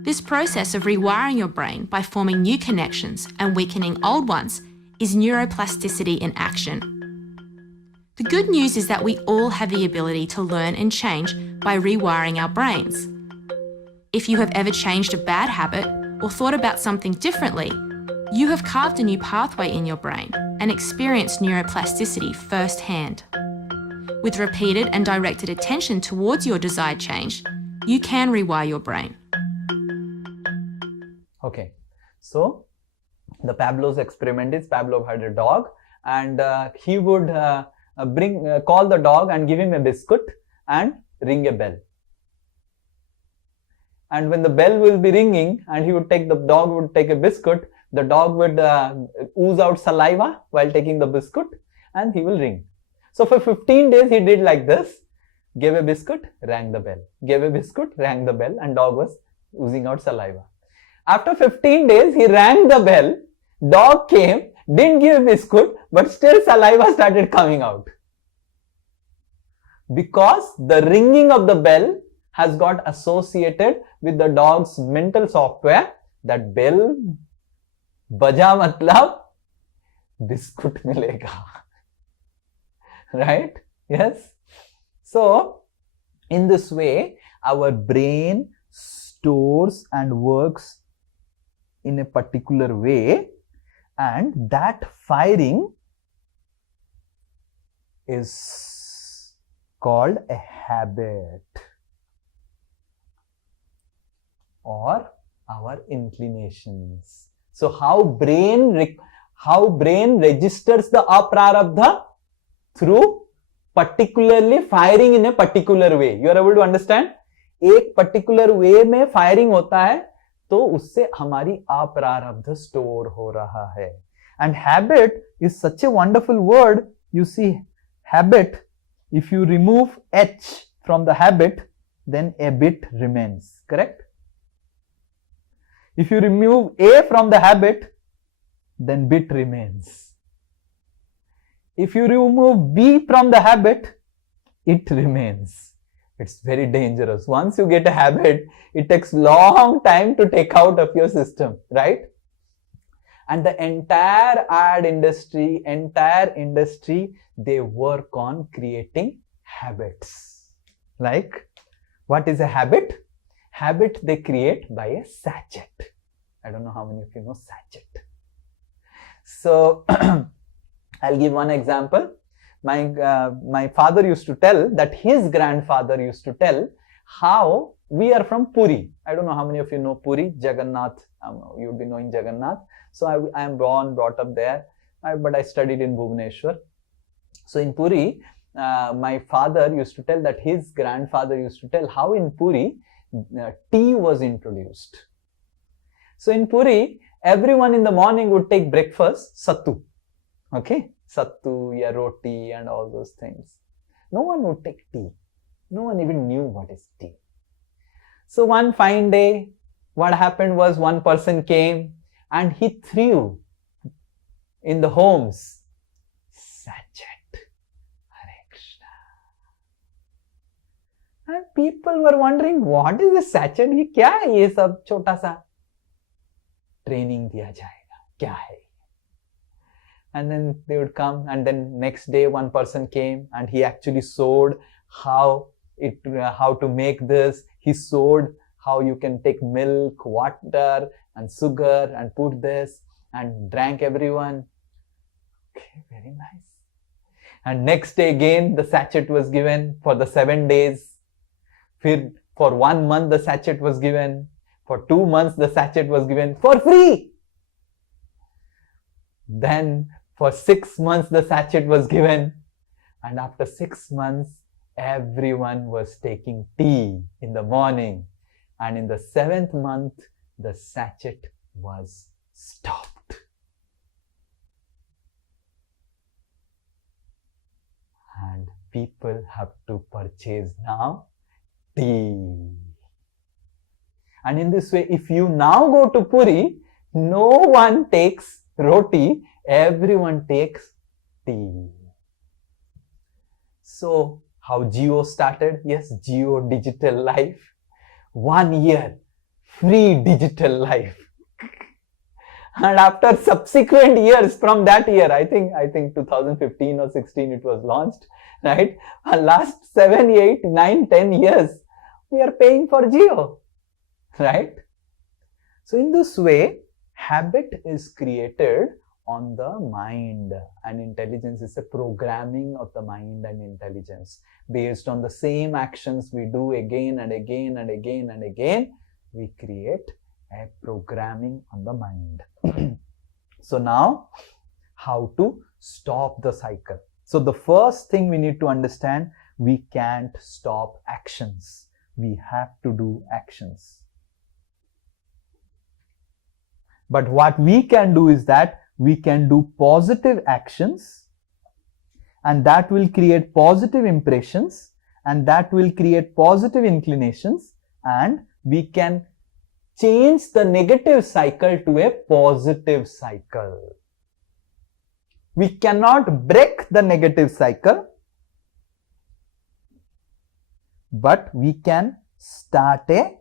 This process of rewiring your brain by forming new connections and weakening old ones is neuroplasticity in action. The good news is that we all have the ability to learn and change by rewiring our brains. If you have ever changed a bad habit or thought about something differently, you have carved a new pathway in your brain and experienced neuroplasticity firsthand. With repeated and directed attention towards your desired change, you can rewire your brain. Okay, so the Pavlov's experiment is Pavlov had a dog, and he would call the dog and give him a biscuit and ring a bell. And when the bell will be ringing and the dog would take a biscuit, the dog would ooze out saliva while taking the biscuit and he will ring. So for 15 days he did like this, gave a biscuit, rang the bell, gave a biscuit, rang the bell, and dog was oozing out saliva. After 15 days he rang the bell, dog came, didn't give a biscuit, but still saliva started coming out. Because the ringing of the bell has got associated with the dog's mental software that bell baja matlab biscuit milega. Right? Yes. So in this way our brain stores and works in a particular way, and that firing is called a habit or our inclinations. So how brain registers the aprarabdha? Through particularly firing in a particular way. You are able to understand? एक particular way में firing होता है तो उससे हमारी अप्रारब्ध store हो रहा है. And habit is such a wonderful word. You see, habit, if you remove H from the habit, then a bit remains. Correct? If you remove A from the habit, then bit remains. If you remove B from the habit, it remains. It's very dangerous. Once you get a habit, it takes long time to take out of your system, right? And the entire ad industry, they work on creating habits. Like, what is a habit? Habit they create by a sachet. I don't know how many of you know sachet. So, I'll give one example. My father used to tell that his grandfather used to tell how we are from Puri. I don't know how many of you know Puri, Jagannath. You would be knowing Jagannath. So I am brought up there, but I studied in Bhubaneswar. So in Puri, my father used to tell that his grandfather used to tell how in Puri tea was introduced. So in Puri, everyone in the morning would take breakfast, sattu. Okay, sattu, ya roti and all those things. No one would take tea. No one even knew what is tea. So one fine day, what happened was one person came and he threw in the homes sachet. Hare Krishna. And people were wondering, what is this sachet? ये क्या है ये सब छोटा सा? Training दिया जाएगा. क्या है? And then they would come, and then next day one person came and he actually showed how to make this. He showed how you can take milk, water and sugar and put this and drank everyone. Okay, very nice. And next day again the sachet was given for the 7 days. For 1 month the sachet was given. For 2 months the sachet was given for free. Then for 6 months the sachet was given, and after 6 months everyone was taking tea in the morning, and in the 7th month the sachet was stopped. people have to purchase now tea. And in this way, if you now go to Puri, no one takes roti, everyone takes tea. So, how Jio started? Yes, Jio Digital Life. 1 year, free digital life. And after subsequent years from that year, I think 2015 or 16 it was launched, right? Last 7, 8, 9, 10 years, we are paying for Jio, right? So in this way, habit is created on the mind, and intelligence is a programming of the mind and intelligence. Based on the same actions we do again and again and again and again, we create a programming on the mind. So now, how to stop the cycle? So the first thing we need to understand, we can't stop actions. We have to do actions. But what we can do is that we can do positive actions, and that will create positive impressions, and that will create positive inclinations, and we can change the negative cycle to a positive cycle. We cannot break the negative cycle, but we can start a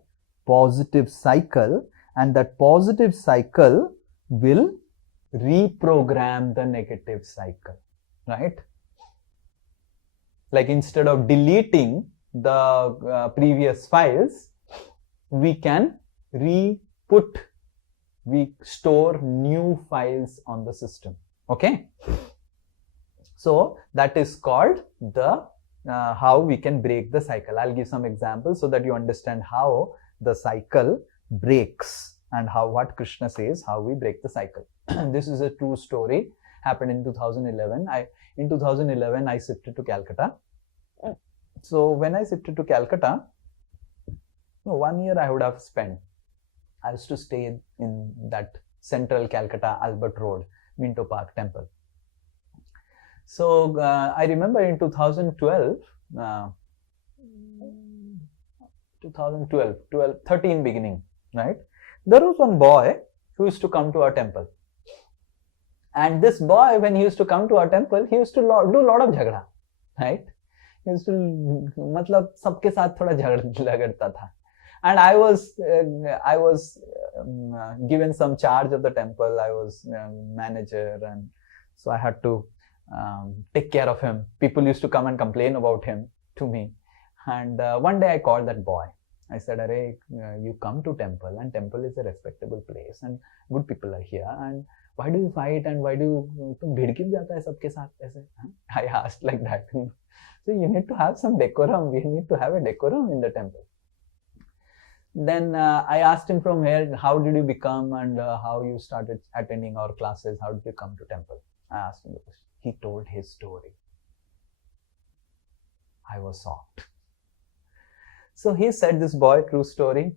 positive cycle, and that positive cycle will reprogram the negative cycle, right? Like instead of deleting the previous files, we can we store new files on the system. Okay, so that is called the how we can break the cycle. I'll give some examples so that you understand how the cycle breaks and how what Krishna says, how we break the cycle. This is a true story, happened in 2011. In 2011 I shifted to Calcutta. So when I shifted to Calcutta, 1 year I would have spent. I used to stay in that central Calcutta Albert Road, Minto Park Temple. So I remember in 2012, 13 beginning, right? There was one boy who used to come to our temple. And this boy, when he used to come to our temple, he used to do a lot of jhagda, right? He used to, matlab, sabke saath thoda jhagda tha. And I was given some charge of the temple. I was manager, and so I had to take care of him. People used to come and complain about him to me. And one day I called that boy. I said, "Arey, you come to temple, and temple is a respectable place, and good people are here. And why do you fight? And why do you bhid kyun jata hai sabke saath aise?" I asked like that. So you need to have some decorum. We need to have a decorum in the temple. Then I asked him from here, how did you become and how you started attending our classes? How did you come to temple? I asked him the question. He told his story. I was shocked. So he said, this boy, true story,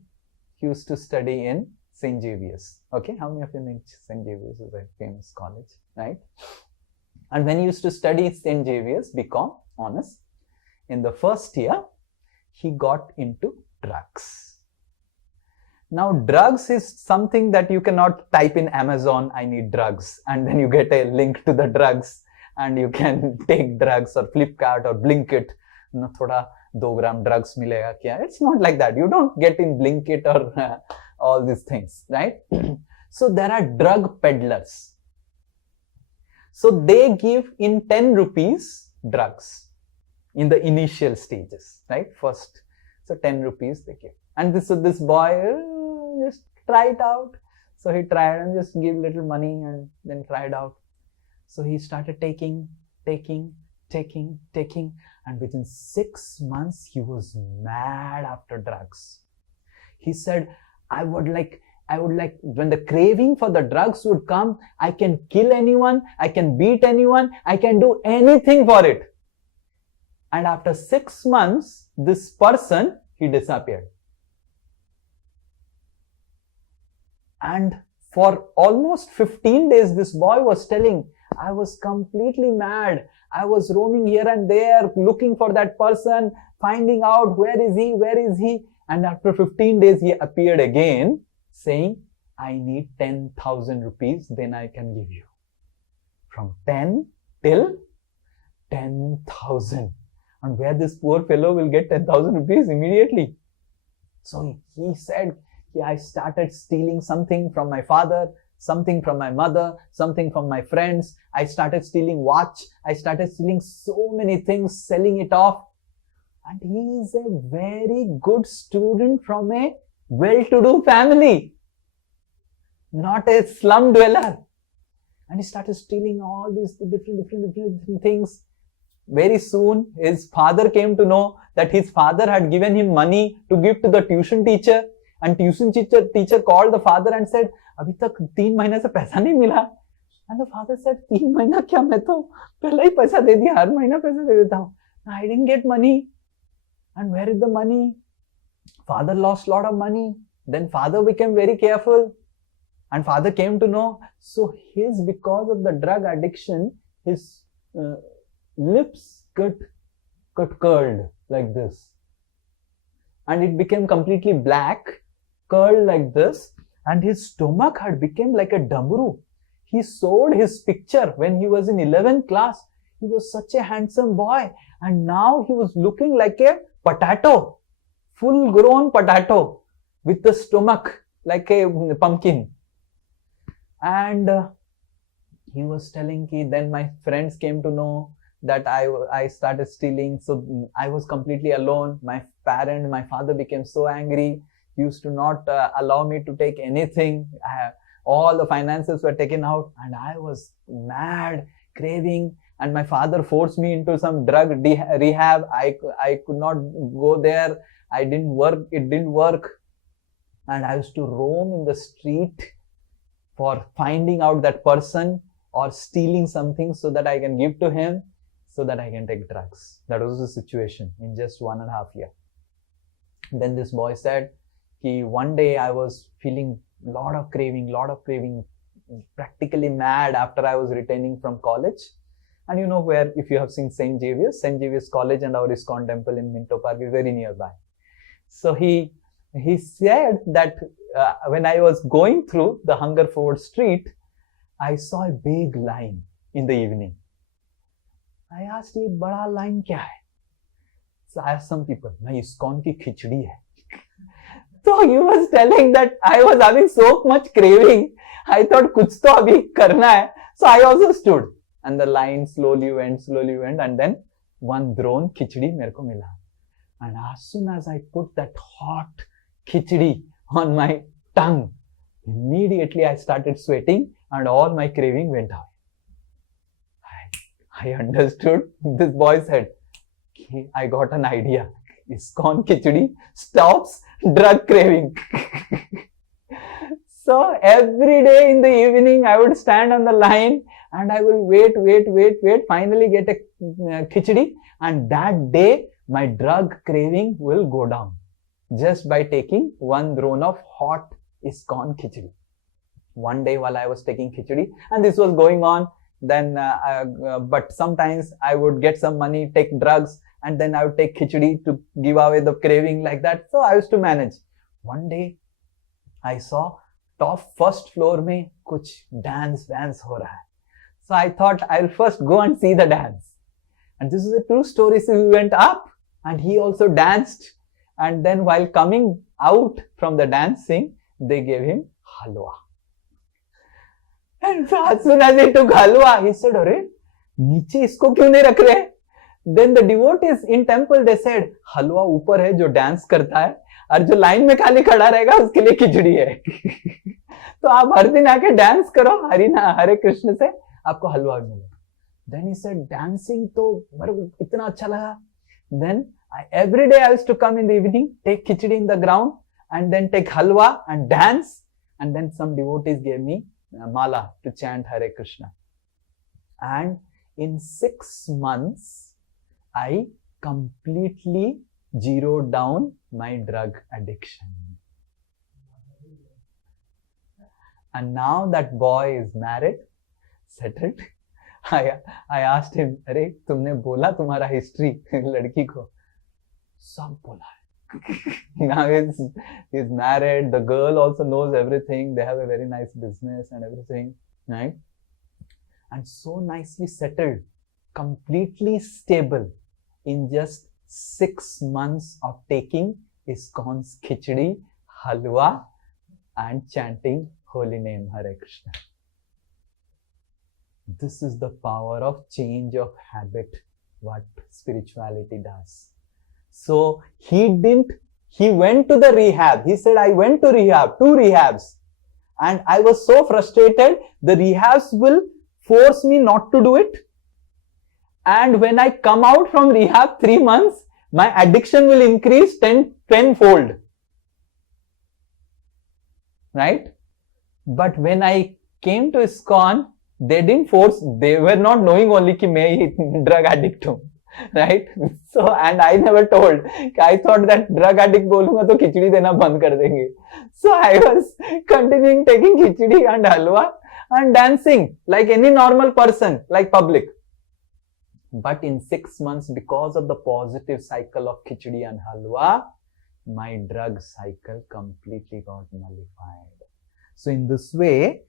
he used to study in St. Xavier's. Okay, how many of you know St. Xavier's is a famous college, right? And when he used to study St. Xavier's, BCom, honors, in the first year, he got into drugs. Now, drugs is something that you cannot type in Amazon, I need drugs, and then you get a link to the drugs, and you can take drugs, or Flipkart or Blinkit, thoda 2 gram drugs milega kya. It's not like that. You don't get in Blinkit or all these things, right? So there are drug peddlers. So they give in 10 rupees drugs in the initial stages, right? First, so 10 rupees they give. And this boy just try it out. So he tried and just give little money and then tried out. So he started taking, and within 6 months he was mad after drugs. He said, I would like, when the craving for the drugs would come, I can kill anyone, I can beat anyone, I can do anything for it. And after 6 months, this person, he disappeared. And for almost 15 days, this boy was telling, I was completely mad. I was roaming here and there, looking for that person, finding out where is he. And after 15 days, he appeared again saying, I need 10,000 rupees, then I can give you. From 10 till 10,000. And where this poor fellow will get 10,000 rupees immediately? So he said, I started stealing something from my father, something from my mother, something from my friends. I started stealing watch. I started stealing so many things, selling it off. And he is a very good student from a well-to-do family, not a slum dweller. And he started stealing all these different things. Very soon, his father came to know that his father had given him money to give to the tuition teacher. And tuition teacher called the father and said, "Abhi tak 3 महीने से पैसा नहीं मिला." And the father said, 3 महीना क्या, मैं तो पहले ही पैसा दे दिया, हर महीना पैसा दे देता हूँ. I didn't get money. And where is the money? Father lost a lot of money. Then father became very careful. And father came to know. So because of the drug addiction, his lips got curled like this. And it became completely black, curled like this. And his stomach had become like a damburu. He showed his picture when he was in 11th class. He was such a handsome boy. And now he was looking like a potato, full grown potato with the stomach like a pumpkin. And he was telling me, then my friends came to know that I started stealing. So I was completely alone. My father became so angry. He used to not allow me to take anything. All the finances were taken out and I was mad, craving. And my father forced me into some drug rehab. I could not go there. It didn't work. And I used to roam in the street for finding out that person or stealing something so that I can give to him, so that I can take drugs. That was the situation in just 1.5 years. Then this boy said, one day I was feeling lot of craving, practically mad after I was returning from college. And you know where, if you have seen St. Xavier's College and our ISKCON temple in Minto Park is very nearby. So he said that when I was going through the Hungerford Street, I saw a big line in the evening. I asked, ये बड़ा line क्या है? So I asked some people, ना ISKCON की खिचड़ी है. So he was telling that I was having so much craving. I thought कुछ तो अभी करना है. So I also stood. And the line slowly went, and then one drone khichdi मेरे को मिला. And as soon as I put that hot khichdi on my tongue, immediately I started sweating and all my craving went away. I understood. This boy said, I got an idea. ISKCON khichdi stops drug craving. So every day in the evening, I would stand on the line and I will wait, finally get a khichdi, and that day my drug craving will go down just by taking one drone of hot ISKCON khichdi. One day while I was taking khichdi, and this was going on, then but sometimes I would get some money, take drugs, and then I would take khichdi to give away the craving like that. So I used to manage. One day I saw top first floor में कुछ dance हो रहा है. So I thought I'll first go and see the dance. And this is a true story. So we went up and he also danced. And then while coming out from the dancing, they gave him halwa. And so as soon as he took halwa, he said, "अरे, नीचे इसको क्यों नहीं रख रहे?" Then the devotees in temple, they said, halwa ऊपर है जो dance करता है, और जो लाइन में खाली खड़ा रहेगा उसके लिए खिचड़ी है. तो आप हर दिन आके डांस करो हरे कृष्ण से, आपको हलवा भी मिलेगा. Then he said, dancing तो मेरे को इतना अच्छा लगा. Then every day I used to come in the evening, take khichdi in the ground, and then take halwa and dance. And then some devotees gave me mala to chant Hare Krishna. And in 6 months, I completely zeroed down my drug addiction. And now that boy is married, settled, I asked him, अरे तुमने बोला तुम्हारा history लड़की को? सब बोला है. Now he's married. The girl also knows everything. They have a very nice business and everything, right? And so nicely settled, completely stable in just 6 months of taking ISKCON's khichdi, halwa, and chanting holy name Hare Krishna. This is the power of change of habit, what spirituality does. So he went to the rehab. He said, I went to rehab, 2 rehabs. And I was so frustrated, the rehabs will force me not to do it. And when I come out from rehab 3 months, my addiction will increase tenfold. Right? But when I came to ISKCON, they didn't force, they were not knowing only कि मैं drug addict हूँ. Right? So, and I never told. I thought that drug addict बोलूँगा तो खिचड़ी देना बंद कर देंगे. So I was continuing taking khichdi and halwa and dancing like any normal person, like public. But in 6 months, because of the positive cycle of khichdi and halwa, my drug cycle completely got nullified. So in this way,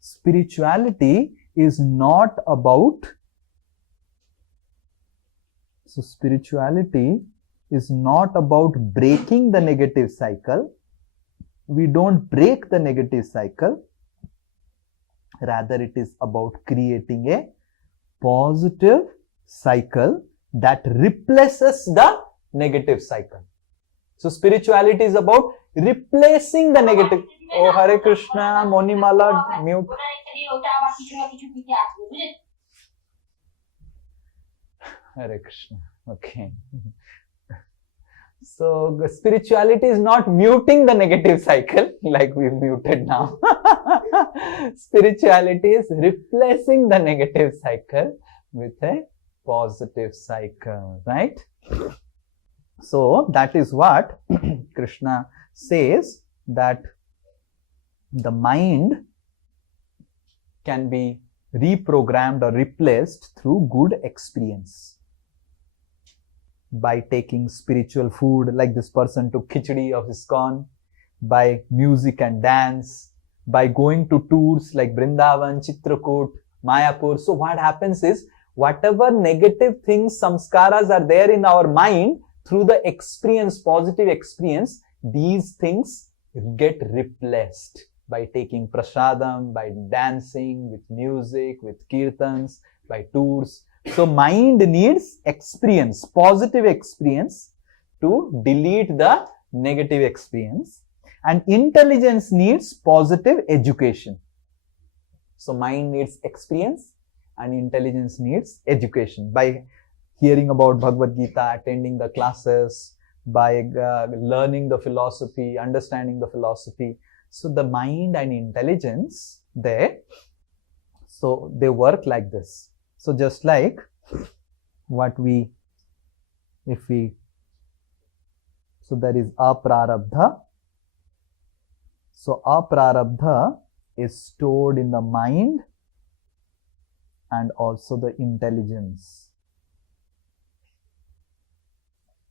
spirituality is not about breaking the negative cycle. We don't break the negative cycle. Rather, it is about creating a positive cycle that replaces the negative cycle. So spirituality is about replacing the negative. Oh, Hare Krishna, Monimala, mute. Hare Krishna. Okay. So spirituality is not muting the negative cycle like we've muted now. Spirituality is replacing the negative cycle with a positive cycle, right? So that is what Krishna says, that the mind can be reprogrammed or replaced through good experience. By taking spiritual food, like this person took khichdi of ISKCON, by music and dance, by going to tours like Vrindavan, Chitrakoot, Mayapur. So what happens is, whatever negative things, samskaras are there in our mind, through the experience, positive experience, these things get replaced by taking prasadam, by dancing, with music, with kirtans, by tours. So mind needs experience, positive experience, to delete the negative experience, and intelligence needs positive education. So mind needs experience and intelligence needs education. By hearing about Bhagavad Gita, attending the classes, by learning the philosophy, understanding the philosophy. So the mind and intelligence, they work like this. So just like so there is aprarabdha. So aprarabdha is stored in the mind and also the intelligence.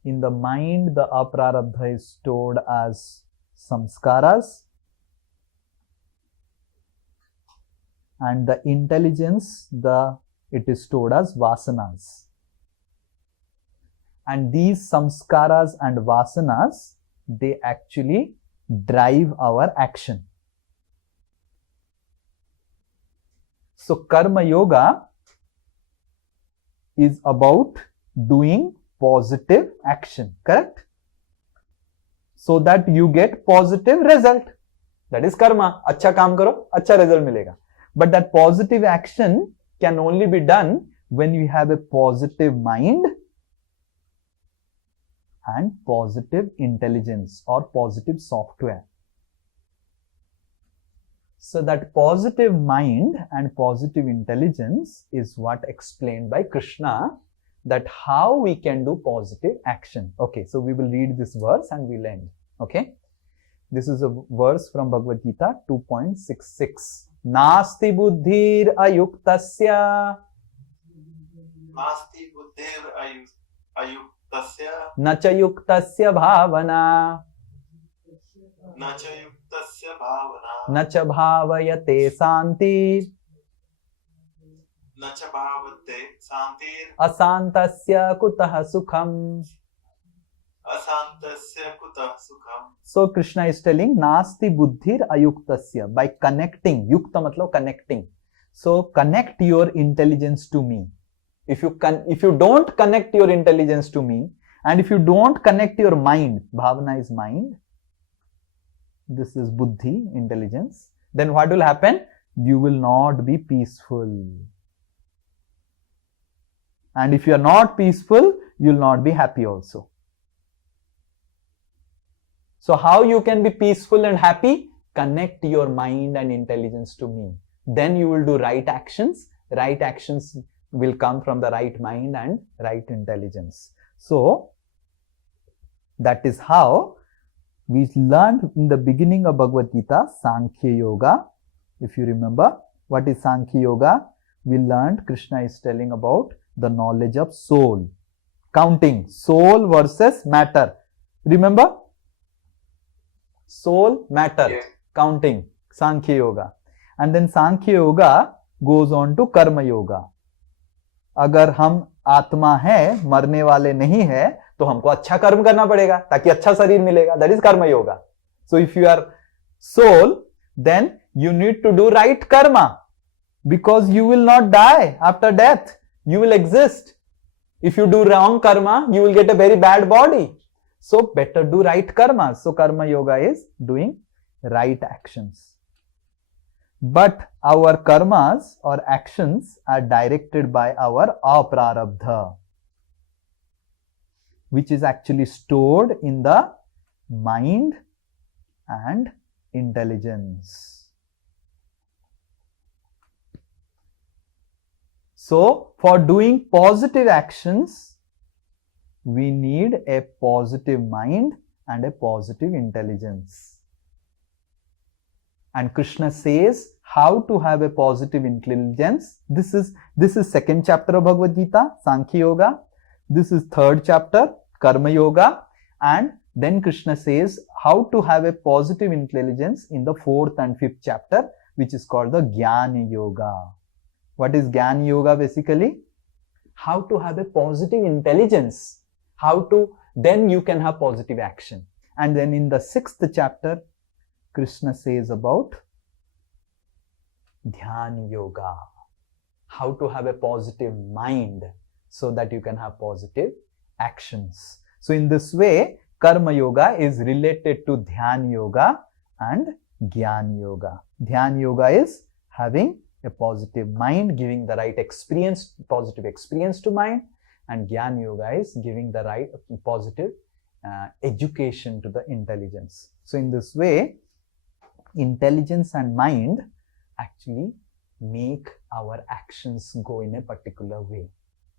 In the mind, the aprarabdha is stored as samskaras, and the intelligence, it is stored as vasanas. And these samskaras and vasanas, they actually drive our action. So karma yoga is about doing positive action, correct? So that you get positive result. That is karma. अच्छा काम करो, अच्छा result मिलेगा. But that positive action can only be done when you have a positive mind and positive intelligence or positive software. So that positive mind and positive intelligence is what explained by Krishna, that how we can do positive action. Okay, so we will read this verse and we'll end. Okay, this is a verse from Bhagavad Gita 2.66. Nasti buddhir ayuktasya नास्ति बुद्धिर अयुक्तस्य न च युक्तस्य भावना न च युक्तस्य भावना न च भावयते शान्ति न च भावते शान्तिर् अशान्तस्य कुतः सुखम्. अशान्तस्य कुतः सुखम्. So Krishna is telling nasti buddhir ayuktasya, by connecting. Yukta matlab connecting. So connect your intelligence to me. If you don't connect your intelligence to me, and if you don't connect your mind, bhavana is mind, this is buddhi, intelligence, then what will happen? You will not be peaceful. And if you are not peaceful, you will not be happy also. So how you can be peaceful and happy? Connect your mind and intelligence to me. Then you will do right actions. Right actions will come from the right mind and right intelligence. So that is how we learned in the beginning of Bhagavad Gita, Sankhya Yoga. If you remember, what is Sankhya Yoga? We learned, Krishna is telling about the knowledge of soul. Counting, soul versus matter. Remember? Soul, matter, Yes. counting, Sankhya Yoga. And then Sankhya Yoga goes on to Karma Yoga. अगर हम आत्मा है, मरने वाले नहीं है, तो हमको अच्छा कर्म करना पड़ेगा ताकि अच्छा शरीर मिलेगा. That is Karma Yoga. So if you are soul, then you need to do right karma, because you will not die after death. You will exist. If you do wrong karma, you will get a very bad body. So better do right karma. So Karma Yoga is doing right actions. But our karmas or actions are directed by our aprarabdha, which is actually stored in the mind and intelligence. So for doing positive actions, we need a positive mind and a positive intelligence. And Krishna says how to have a positive intelligence. This is second chapter of Bhagavad Gita, Sankhya Yoga. This is third chapter, Karma Yoga. And then Krishna says how to have a positive intelligence in the fourth and fifth chapter, which is called the Jnana Yoga. What is Jnana Yoga basically? How to have a positive intelligence. Then you can have positive action. And then in the sixth chapter, Krishna says about Dhyana Yoga. How to have a positive mind so that you can have positive actions. So in this way, Karma Yoga is related to Dhyana Yoga and Jnana Yoga. Dhyana Yoga is having a positive mind, giving the right experience, positive experience to mind, and Jnana Yoga is giving the right positive education to the intelligence. So in this way, intelligence and mind actually make our actions go in a particular way.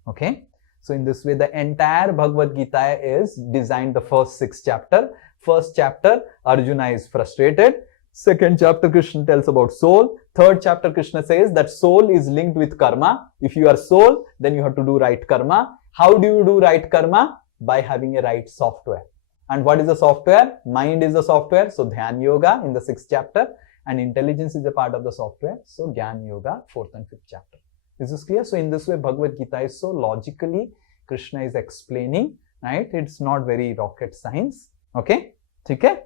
Okay? So in this way, the entire Bhagavad Gita is designed the first 6 chapters. First chapter, Arjuna is frustrated. Second chapter, Krishna tells about soul. Third chapter, Krishna says that soul is linked with karma. If you are soul, then you have to do right karma. How do you do right karma? By having a right software. And what is the software? Mind is the software. So Dhyana Yoga in the 6th chapter, and intelligence is a part of the software. So Jnana Yoga, 4th and 5th chapter. Is this clear? So in this way, Bhagavad Gita is so logically, Krishna is explaining, right? It's not very rocket science. Okay? Okay?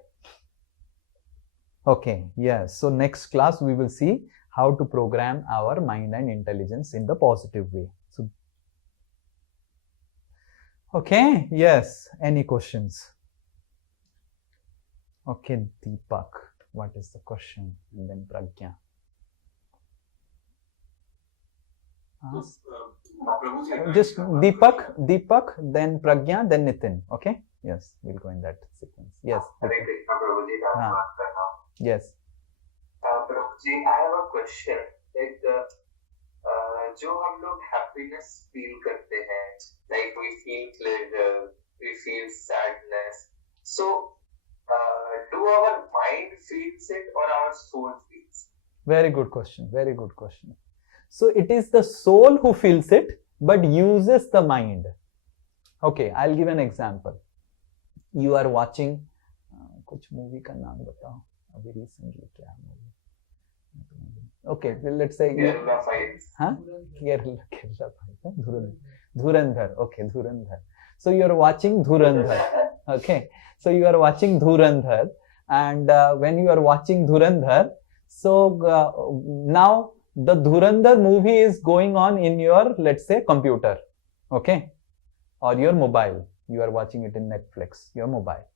Okay, yes. So next class, we will see how to program our mind and intelligence in the positive way. So, okay, yes. Any questions? Okay, Deepak, what is the question? And then Pragya. Just Deepak, then Pragya, then Nitin. Okay? Yes, we'll go in that sequence. Yes. Yes. Prabhuji, I have a question. Like, जो हम लोग happiness feel करते हैं, like we feel pleasure, we feel sadness. So, do our mind feels it or our soul feels? Very good question. Very good question. So it is the soul who feels it, but uses the mind. Okay, I'll give an example. You are watching कुछ movie का नाम बताओ अभी recently क्या movie. Okay, well, let's say Kerala Files. huh? Kerala Files. Dhurandhar. Okay, Dhurandhar. So you are watching Dhurandhar. Okay, so you are watching Dhurandhar, and when you are watching Dhurandhar, so now the Dhurandhar movie is going on in your, let's say, computer, okay, or your mobile. You are watching it in Netflix, your mobile.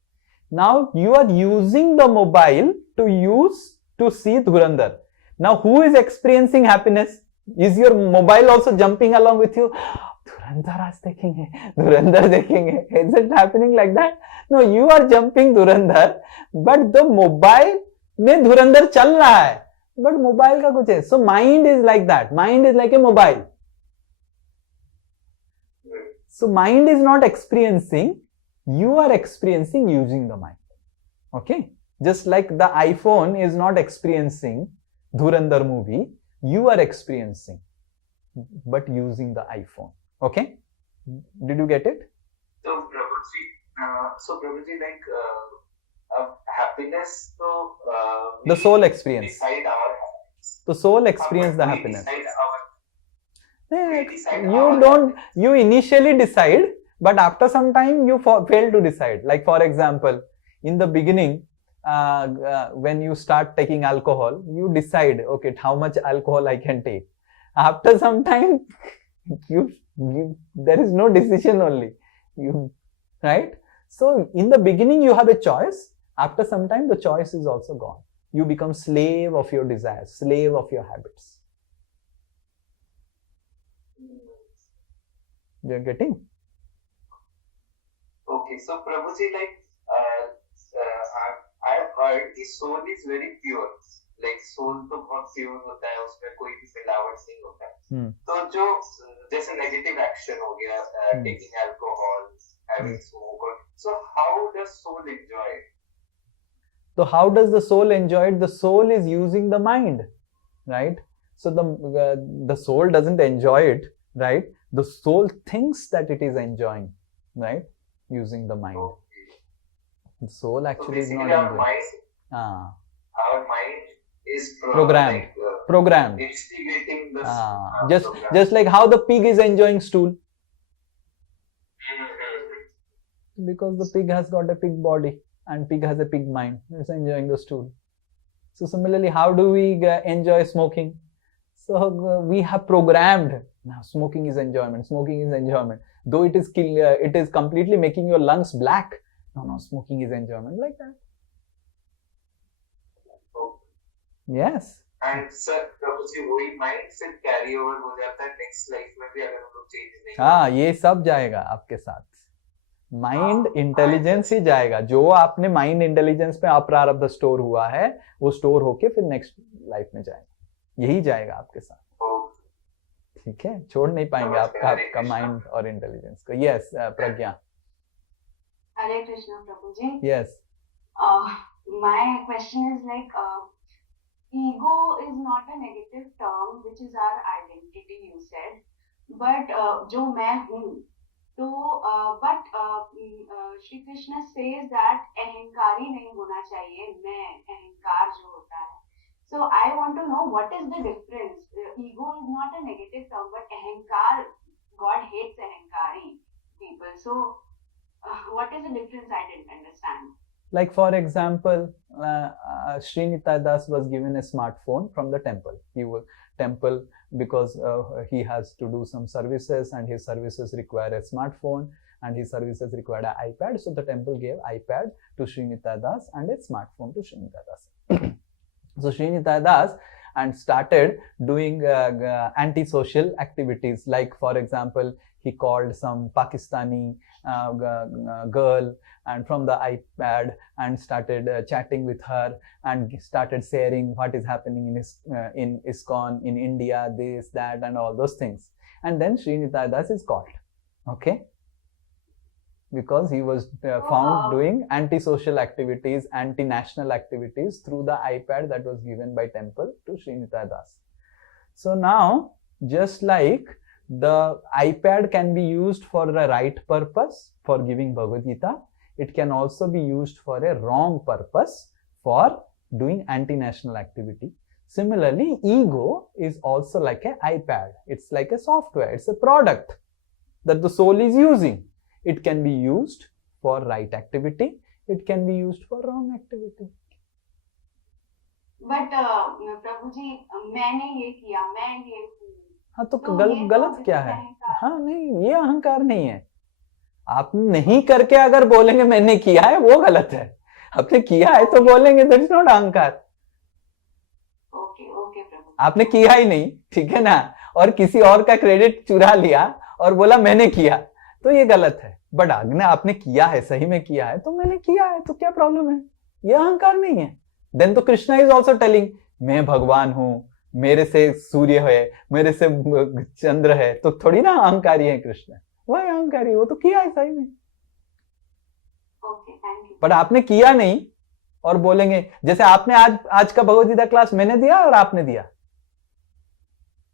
Now you are using the mobile to see Dhurandhar. Now who is experiencing happiness? Is your mobile also jumping along with you? धुरंधर आज देखेंगे, धुरंधर देखेंगे. Is it happening like that? No, you are jumping Dhurandhar, but the mobile में धुरंधर चल रहा है, but mobile का कुछ है. So mind is like that. Mind is like a mobile. So mind is not experiencing. You are experiencing using the mind. Okay? Just like the iPhone is not experiencing Dhurandhar movie, you are experiencing, but using the iPhone. Okay? Did you get it? So Prabhuji, like happiness, so The soul experience. decide our happiness. The soul experience the We happiness. decide we decide You our don't, you initially decide, but after some time you fail to decide. Like for example, in the beginning, when you start taking alcohol, you decide, okay, how much alcohol I can take. After some time, there is no decision only. Right? So in the beginning you have a choice. After some time the choice is also gone. You become slave of your desires, slave of your habits. You're getting? Okay, so Prabhuji, like I have heard the soul is very pure. Like soul तो बहुत pure होता है, उसमें कोई भी मिलावट नहीं होता है. तो जो जैसे नेगेटिव एक्शन हो गया, taking alcohol, having smoke, so how does soul enjoy it? So how does the soul enjoy it? The soul is using the mind, right? So the soul doesn't enjoy it, right? The soul thinks that it is enjoying, right? Using the mind. The soul actually is not enjoying. Our mind is Programmed. Programmed. Instigating the Just like how the pig is enjoying stool. Because the pig has got a pig body and pig has a pig mind. It's enjoying the stool. So similarly, how do we enjoy smoking? So we have programmed. Now smoking is enjoyment. Smoking is enjoyment. Though it is completely making your lungs black. No, smoking is enjoyment, like that. Yes. And sir, Prabhuji, वही mind से carry over हो जाता है next life में भी अगर हम लोग change नहीं. हाँ, ये सब जाएगा आपके साथ. माइंड इंटेलिजेंस ही जाएगा. जो आपने माइंड इंटेलिजेंस पे अप्रारब्ध स्टोर हुआ है, वो स्टोर होके फिर नेक्स्ट लाइफ में जाएगा. यही जाएगा आपके साथ. ठीक है, छोड़ नहीं पाएंगे आपका माइंड और इंटेलिजेंस को. Yes, Pragya. Hare Krishna, Prabhuji. Yes. My question is like, ego is not a negative term, which is our identity, you said. But जो मैं हूँ, तो but Shri Krishna says that अहंकारी नहीं होना चाहिए, मैं अहंकार जो होता है. So I want to know what is the difference. Ego is not a negative term, but ahankar, God hates ahankari people. So what is the difference? I didn't understand. Like for example, Sri Nitai Das was given a smartphone from the temple. He was temple because he has to do some services and his services require a smartphone and his services required an iPad. So the temple gave iPad to Sri Nitai Das and a smartphone to Sri Nitai Das. So Sri Nitai Das and started doing anti-social activities. Like for example, he called some Pakistani girl and from the iPad and started chatting with her and started sharing what is happening in ISKCON, in India, this, that and all those things. And then Sri Nitai Das is called, okay? Because he was found doing anti-social activities, anti-national activities through the iPad that was given by temple to Sri Nitai Das. So now, just like The iPad can be used for the right purpose, for giving Bhagavad Gita. It can also be used for a wrong purpose, for doing anti-national activity. Similarly, ego is also like an iPad. It's like a software. It's a product that the soul is using. It can be used for right activity. It can be used for wrong activity. But प्रभु जी मैंने ये किया, मैं ये हूँ. हाँ तो तो गलत ये गलत तो क्या है? अहंकार. हाँ नहीं, ये अहंकार नहीं है. आप नहीं करके अगर बोलेंगे मैंने किया है, वो गलत है. आपने किया है तो बोलेंगे दैट इज नॉट अहंकार. ओके ओके प्रभु. आपने किया ही नहीं, ठीक है ना, और किसी और का क्रेडिट चुरा लिया और बोला मैंने किया, तो ये गलत है. बट अगर आपने किया है, सही में किया है, तो मैंने किया है, तो क्या प्रॉब्लम है? ये अहंकार नहीं है. देन तो कृष्णा इज ऑल्सो टेलिंग मैं भगवान हूं, मेरे से सूर्य है, मेरे से चंद्र है, तो थोड़ी ना अहंकारी है कृष्ण. वही अहंकारी, वो तो किया है सही में. Okay thank you. बट आपने किया नहीं और बोलेंगे, जैसे आपने आज का भगवद गीता क्लास मैंने दिया और आपने दिया.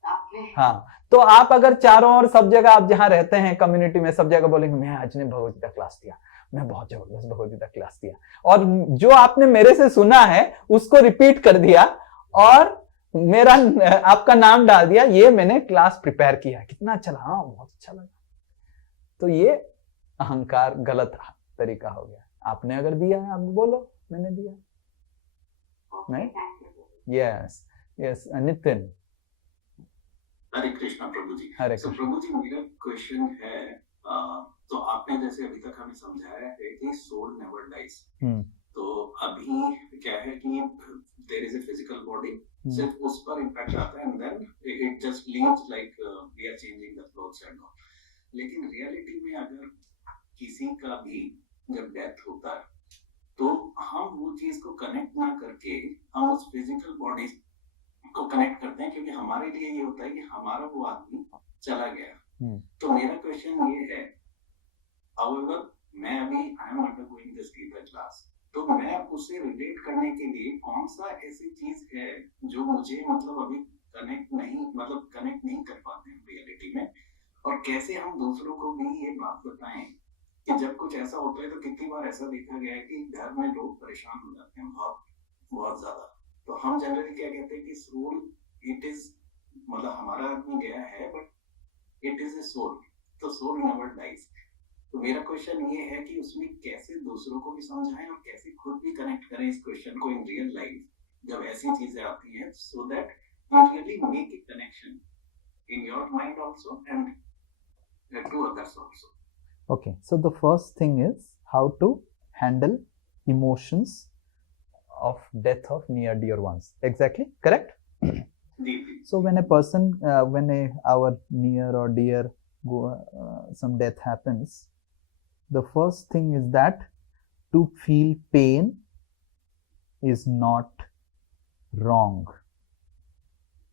आपने. हाँ, तो आप अगर चारों ओर सब जगह आप जहां रहते हैं कम्युनिटी में, सब जगह बोलेंगे मैं आज ने भगवद गीता क्लास दिया, मैं बहुत जबरदस्त भगवद गीता क्लास दिया, और जो आपने मेरे से सुना है उसको रिपीट कर दिया और मेरा आपका नाम डाल दिया, ये मैंने क्लास प्रिपेयर किया, कितना अच्छा लगा, हाँ बहुत अच्छा लगा. तो ये अहंकार गलत तरीका हो गया. आपने अगर दिया है आप बोलो मैंने दिया. Okay thank you. Yes yes Nitin. Hare Krishna Prabhu ji. Hare So, Krishna. Prabhu ji मेरा क्वेश्चन है, तो आपने जैसे अभी तक हमें समझाया है कि सोल नेवर डाइज. तो अभी क्या है कि there is a physical body, सिर्फ उस पर इम्पैक्ट आता है and then it just leaves like we are changing the clothes and all. लेकिन रियलिटी में अगर किसी का भी जब डेथ होता है तो हम वो चीज को कनेक्ट ना करके हम उस फिजिकल बॉडी को कनेक्ट करते हैं, क्योंकि हमारे लिए ये होता है कि हमारा वो आदमी चला गया. तो मेरा क्वेश्चन ये है, however मैं अभी I am undergoing this Gita class, तो मैं उससे रिलेट करने के लिए कौन सा ऐसी चीज है जो मुझे मतलब अभी कनेक्ट नहीं कर पाते हैं रियलिटी में, और कैसे हम दूसरों को भी ये बात बताएं कि जब कुछ ऐसा होता है तो कितनी बार ऐसा देखा गया है कि घर में लोग परेशान हो जाते हैं बहुत बहुत ज्यादा. तो हम जनरली क्या कहते हैं कि सोल इट इज, मतलब हमारा आदमी गया है but it is a soul, तो सोल नेवर डाइज. तो मेरा क्वेश्चन ये है कि उसमें कैसे दूसरों को भी समझाएं और कैसे खुद भी कनेक्ट करें इस क्वेश्चन को इन रियल लाइफ जब ऐसी चीजें आती हैं, so that you really make a connection in your mind also and to others also. Okay, so the first thing is how to handle emotions of death of near dear ones. Exactly, correct? So when a person, our near or dear some death happens, the first thing is that to feel pain is not wrong.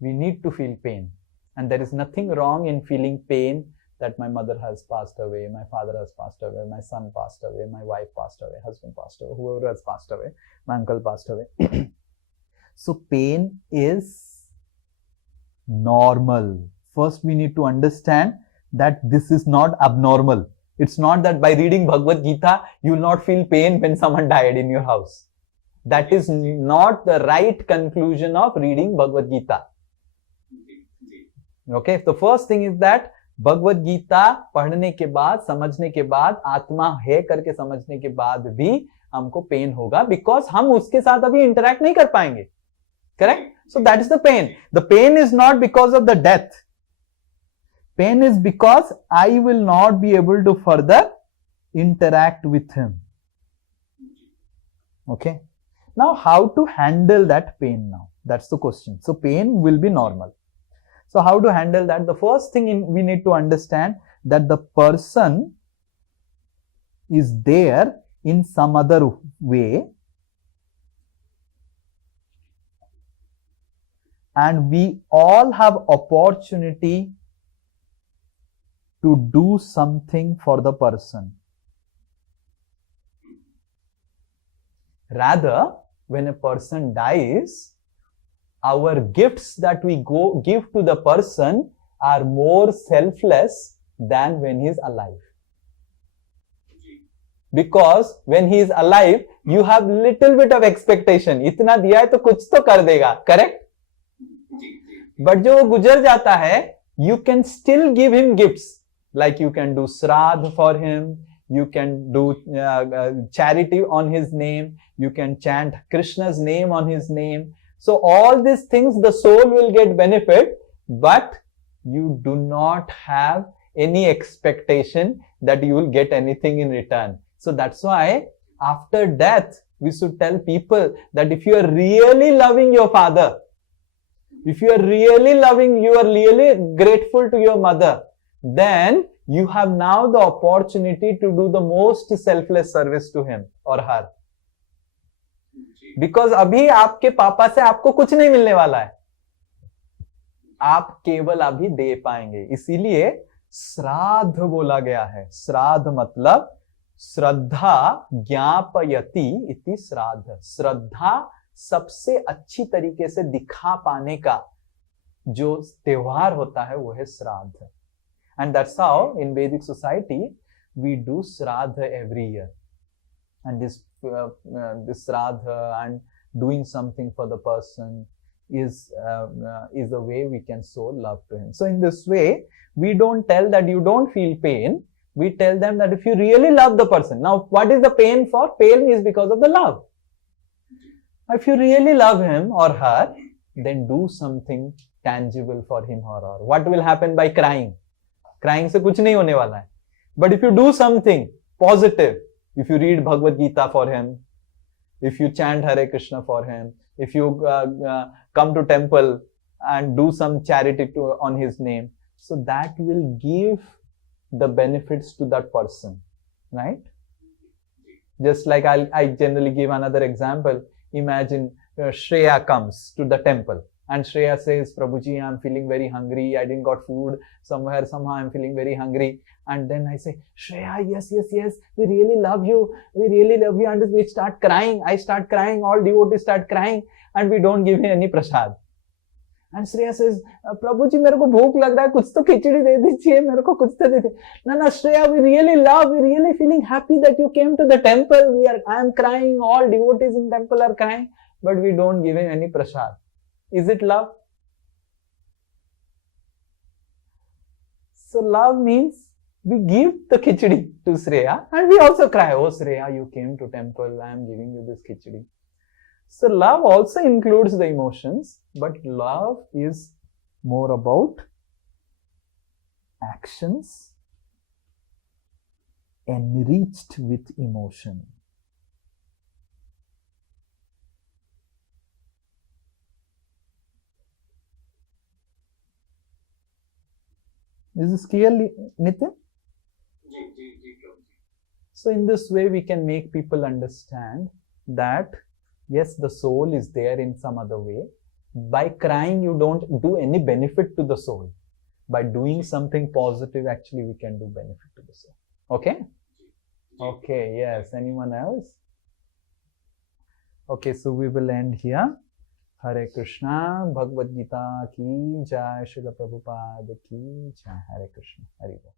We need to feel pain, and there is nothing wrong in feeling pain that my mother has passed away, my father has passed away, my son passed away, my wife passed away, husband passed away, whoever has passed away, my uncle passed away. So pain is normal. First we need to understand that this is not abnormal. It's not that by reading Bhagavad Gita you will not feel pain when someone died in your house. That is not the right conclusion of reading Bhagavad Gita. Okay, the first thing is that Bhagavad Gita पढ़ने के बाद, समझने के बाद, आत्मा है करके समझने के बाद भी हमको पेन होगा, बिकॉज हम उसके साथ अभी इंटरैक्ट नहीं कर पाएंगे. Correct? So that is the pain. The pain is not because of the death. Pain is because I will not be able to further interact with him. Okay, now how to handle that pain now? That's the question. So pain will be normal. So how to handle that? The first thing we need to understand that the person is there in some other way, and we all have opportunity to do something for the person. Rather, when a person dies, our gifts that we give to the person are more selfless than when he is alive. Because when he is alive, you have little bit of expectation. इतना दिया है तो कुछ तो कर देगा, correct? But जो वो गुजर जाता है, you can still give him gifts. Like you can do श्राद्ध for him, you can do charity on his name, you can chant Krishna's name on his name. So all these things the soul will get benefit, but you do not have any expectation that you will get anything in return. So that's why after death, we should tell people that if you are really loving your father, if you are really loving, you are really grateful to your mother, then you have now the opportunity to do the most selfless service to him or her. Because अभी आपके पापा से आपको कुछ नहीं मिलने वाला है, आप केवल अभी दे पाएंगे. इसीलिए श्राद्ध बोला गया है. श्राद्ध मतलब श्रद्धा ज्ञापयति इति श्राद्ध. श्रद्धा सबसे अच्छी तरीके से दिखा पाने का जो त्योहार होता है वो है श्राद्ध. And that's how in Vedic society we do Shraddha every year. And this Shraddha and doing something for the person is the way we can show love to him. So in this way, we don't tell that you don't feel pain. We tell them that if you really love the person. Now, what is the pain for? Pain is because of the love. If you really love him or her, then do something tangible for him or her. What will happen by crying? Crying से कुछ नहीं होने वाला है. But if you do something positive, if you read Bhagavad Gita for him, if you chant Hare Krishna for him, if you come to temple and do some charity on his name, so that will give the benefits to that person, right? Just like I generally give another example. Imagine Shreya comes to the temple. And Shreya says, Prabhuji, I'm feeling very hungry. I didn't got food somewhere. Somehow I'm feeling very hungry. And then I say, Shreya, yes. We really love you. We really love you. And we start crying. I start crying. All devotees start crying. And we don't give him any prasad. And Shreya says, Prabhuji, मेरे को भूख लग रहा है. कुछ तो खिचड़ी दे दीजिए. मेरे को कुछ तो दे दीजिए. No, Shreya, we really love. We really feeling happy that you came to the temple. I am crying. All devotees in temple are crying. But we don't give him any prasad. Is it love? So love means we give the khichdi to Shreya and we also cry, oh Shreya, you came to temple, I am giving you this khichdi. So love also includes the emotions, but love is more about actions enriched with emotion. Is this clear, Nitin? So in this way, we can make people understand that, yes, the soul is there in some other way. By crying, you don't do any benefit to the soul. By doing something positive, actually, we can do benefit to the soul. Okay? Okay, yes. Anyone else? Okay, so we will end here. Hare Krishna, Bhagavad Gita ki jai, Srila Prabhupada ki jai, Hare Krishna, Hare Bol.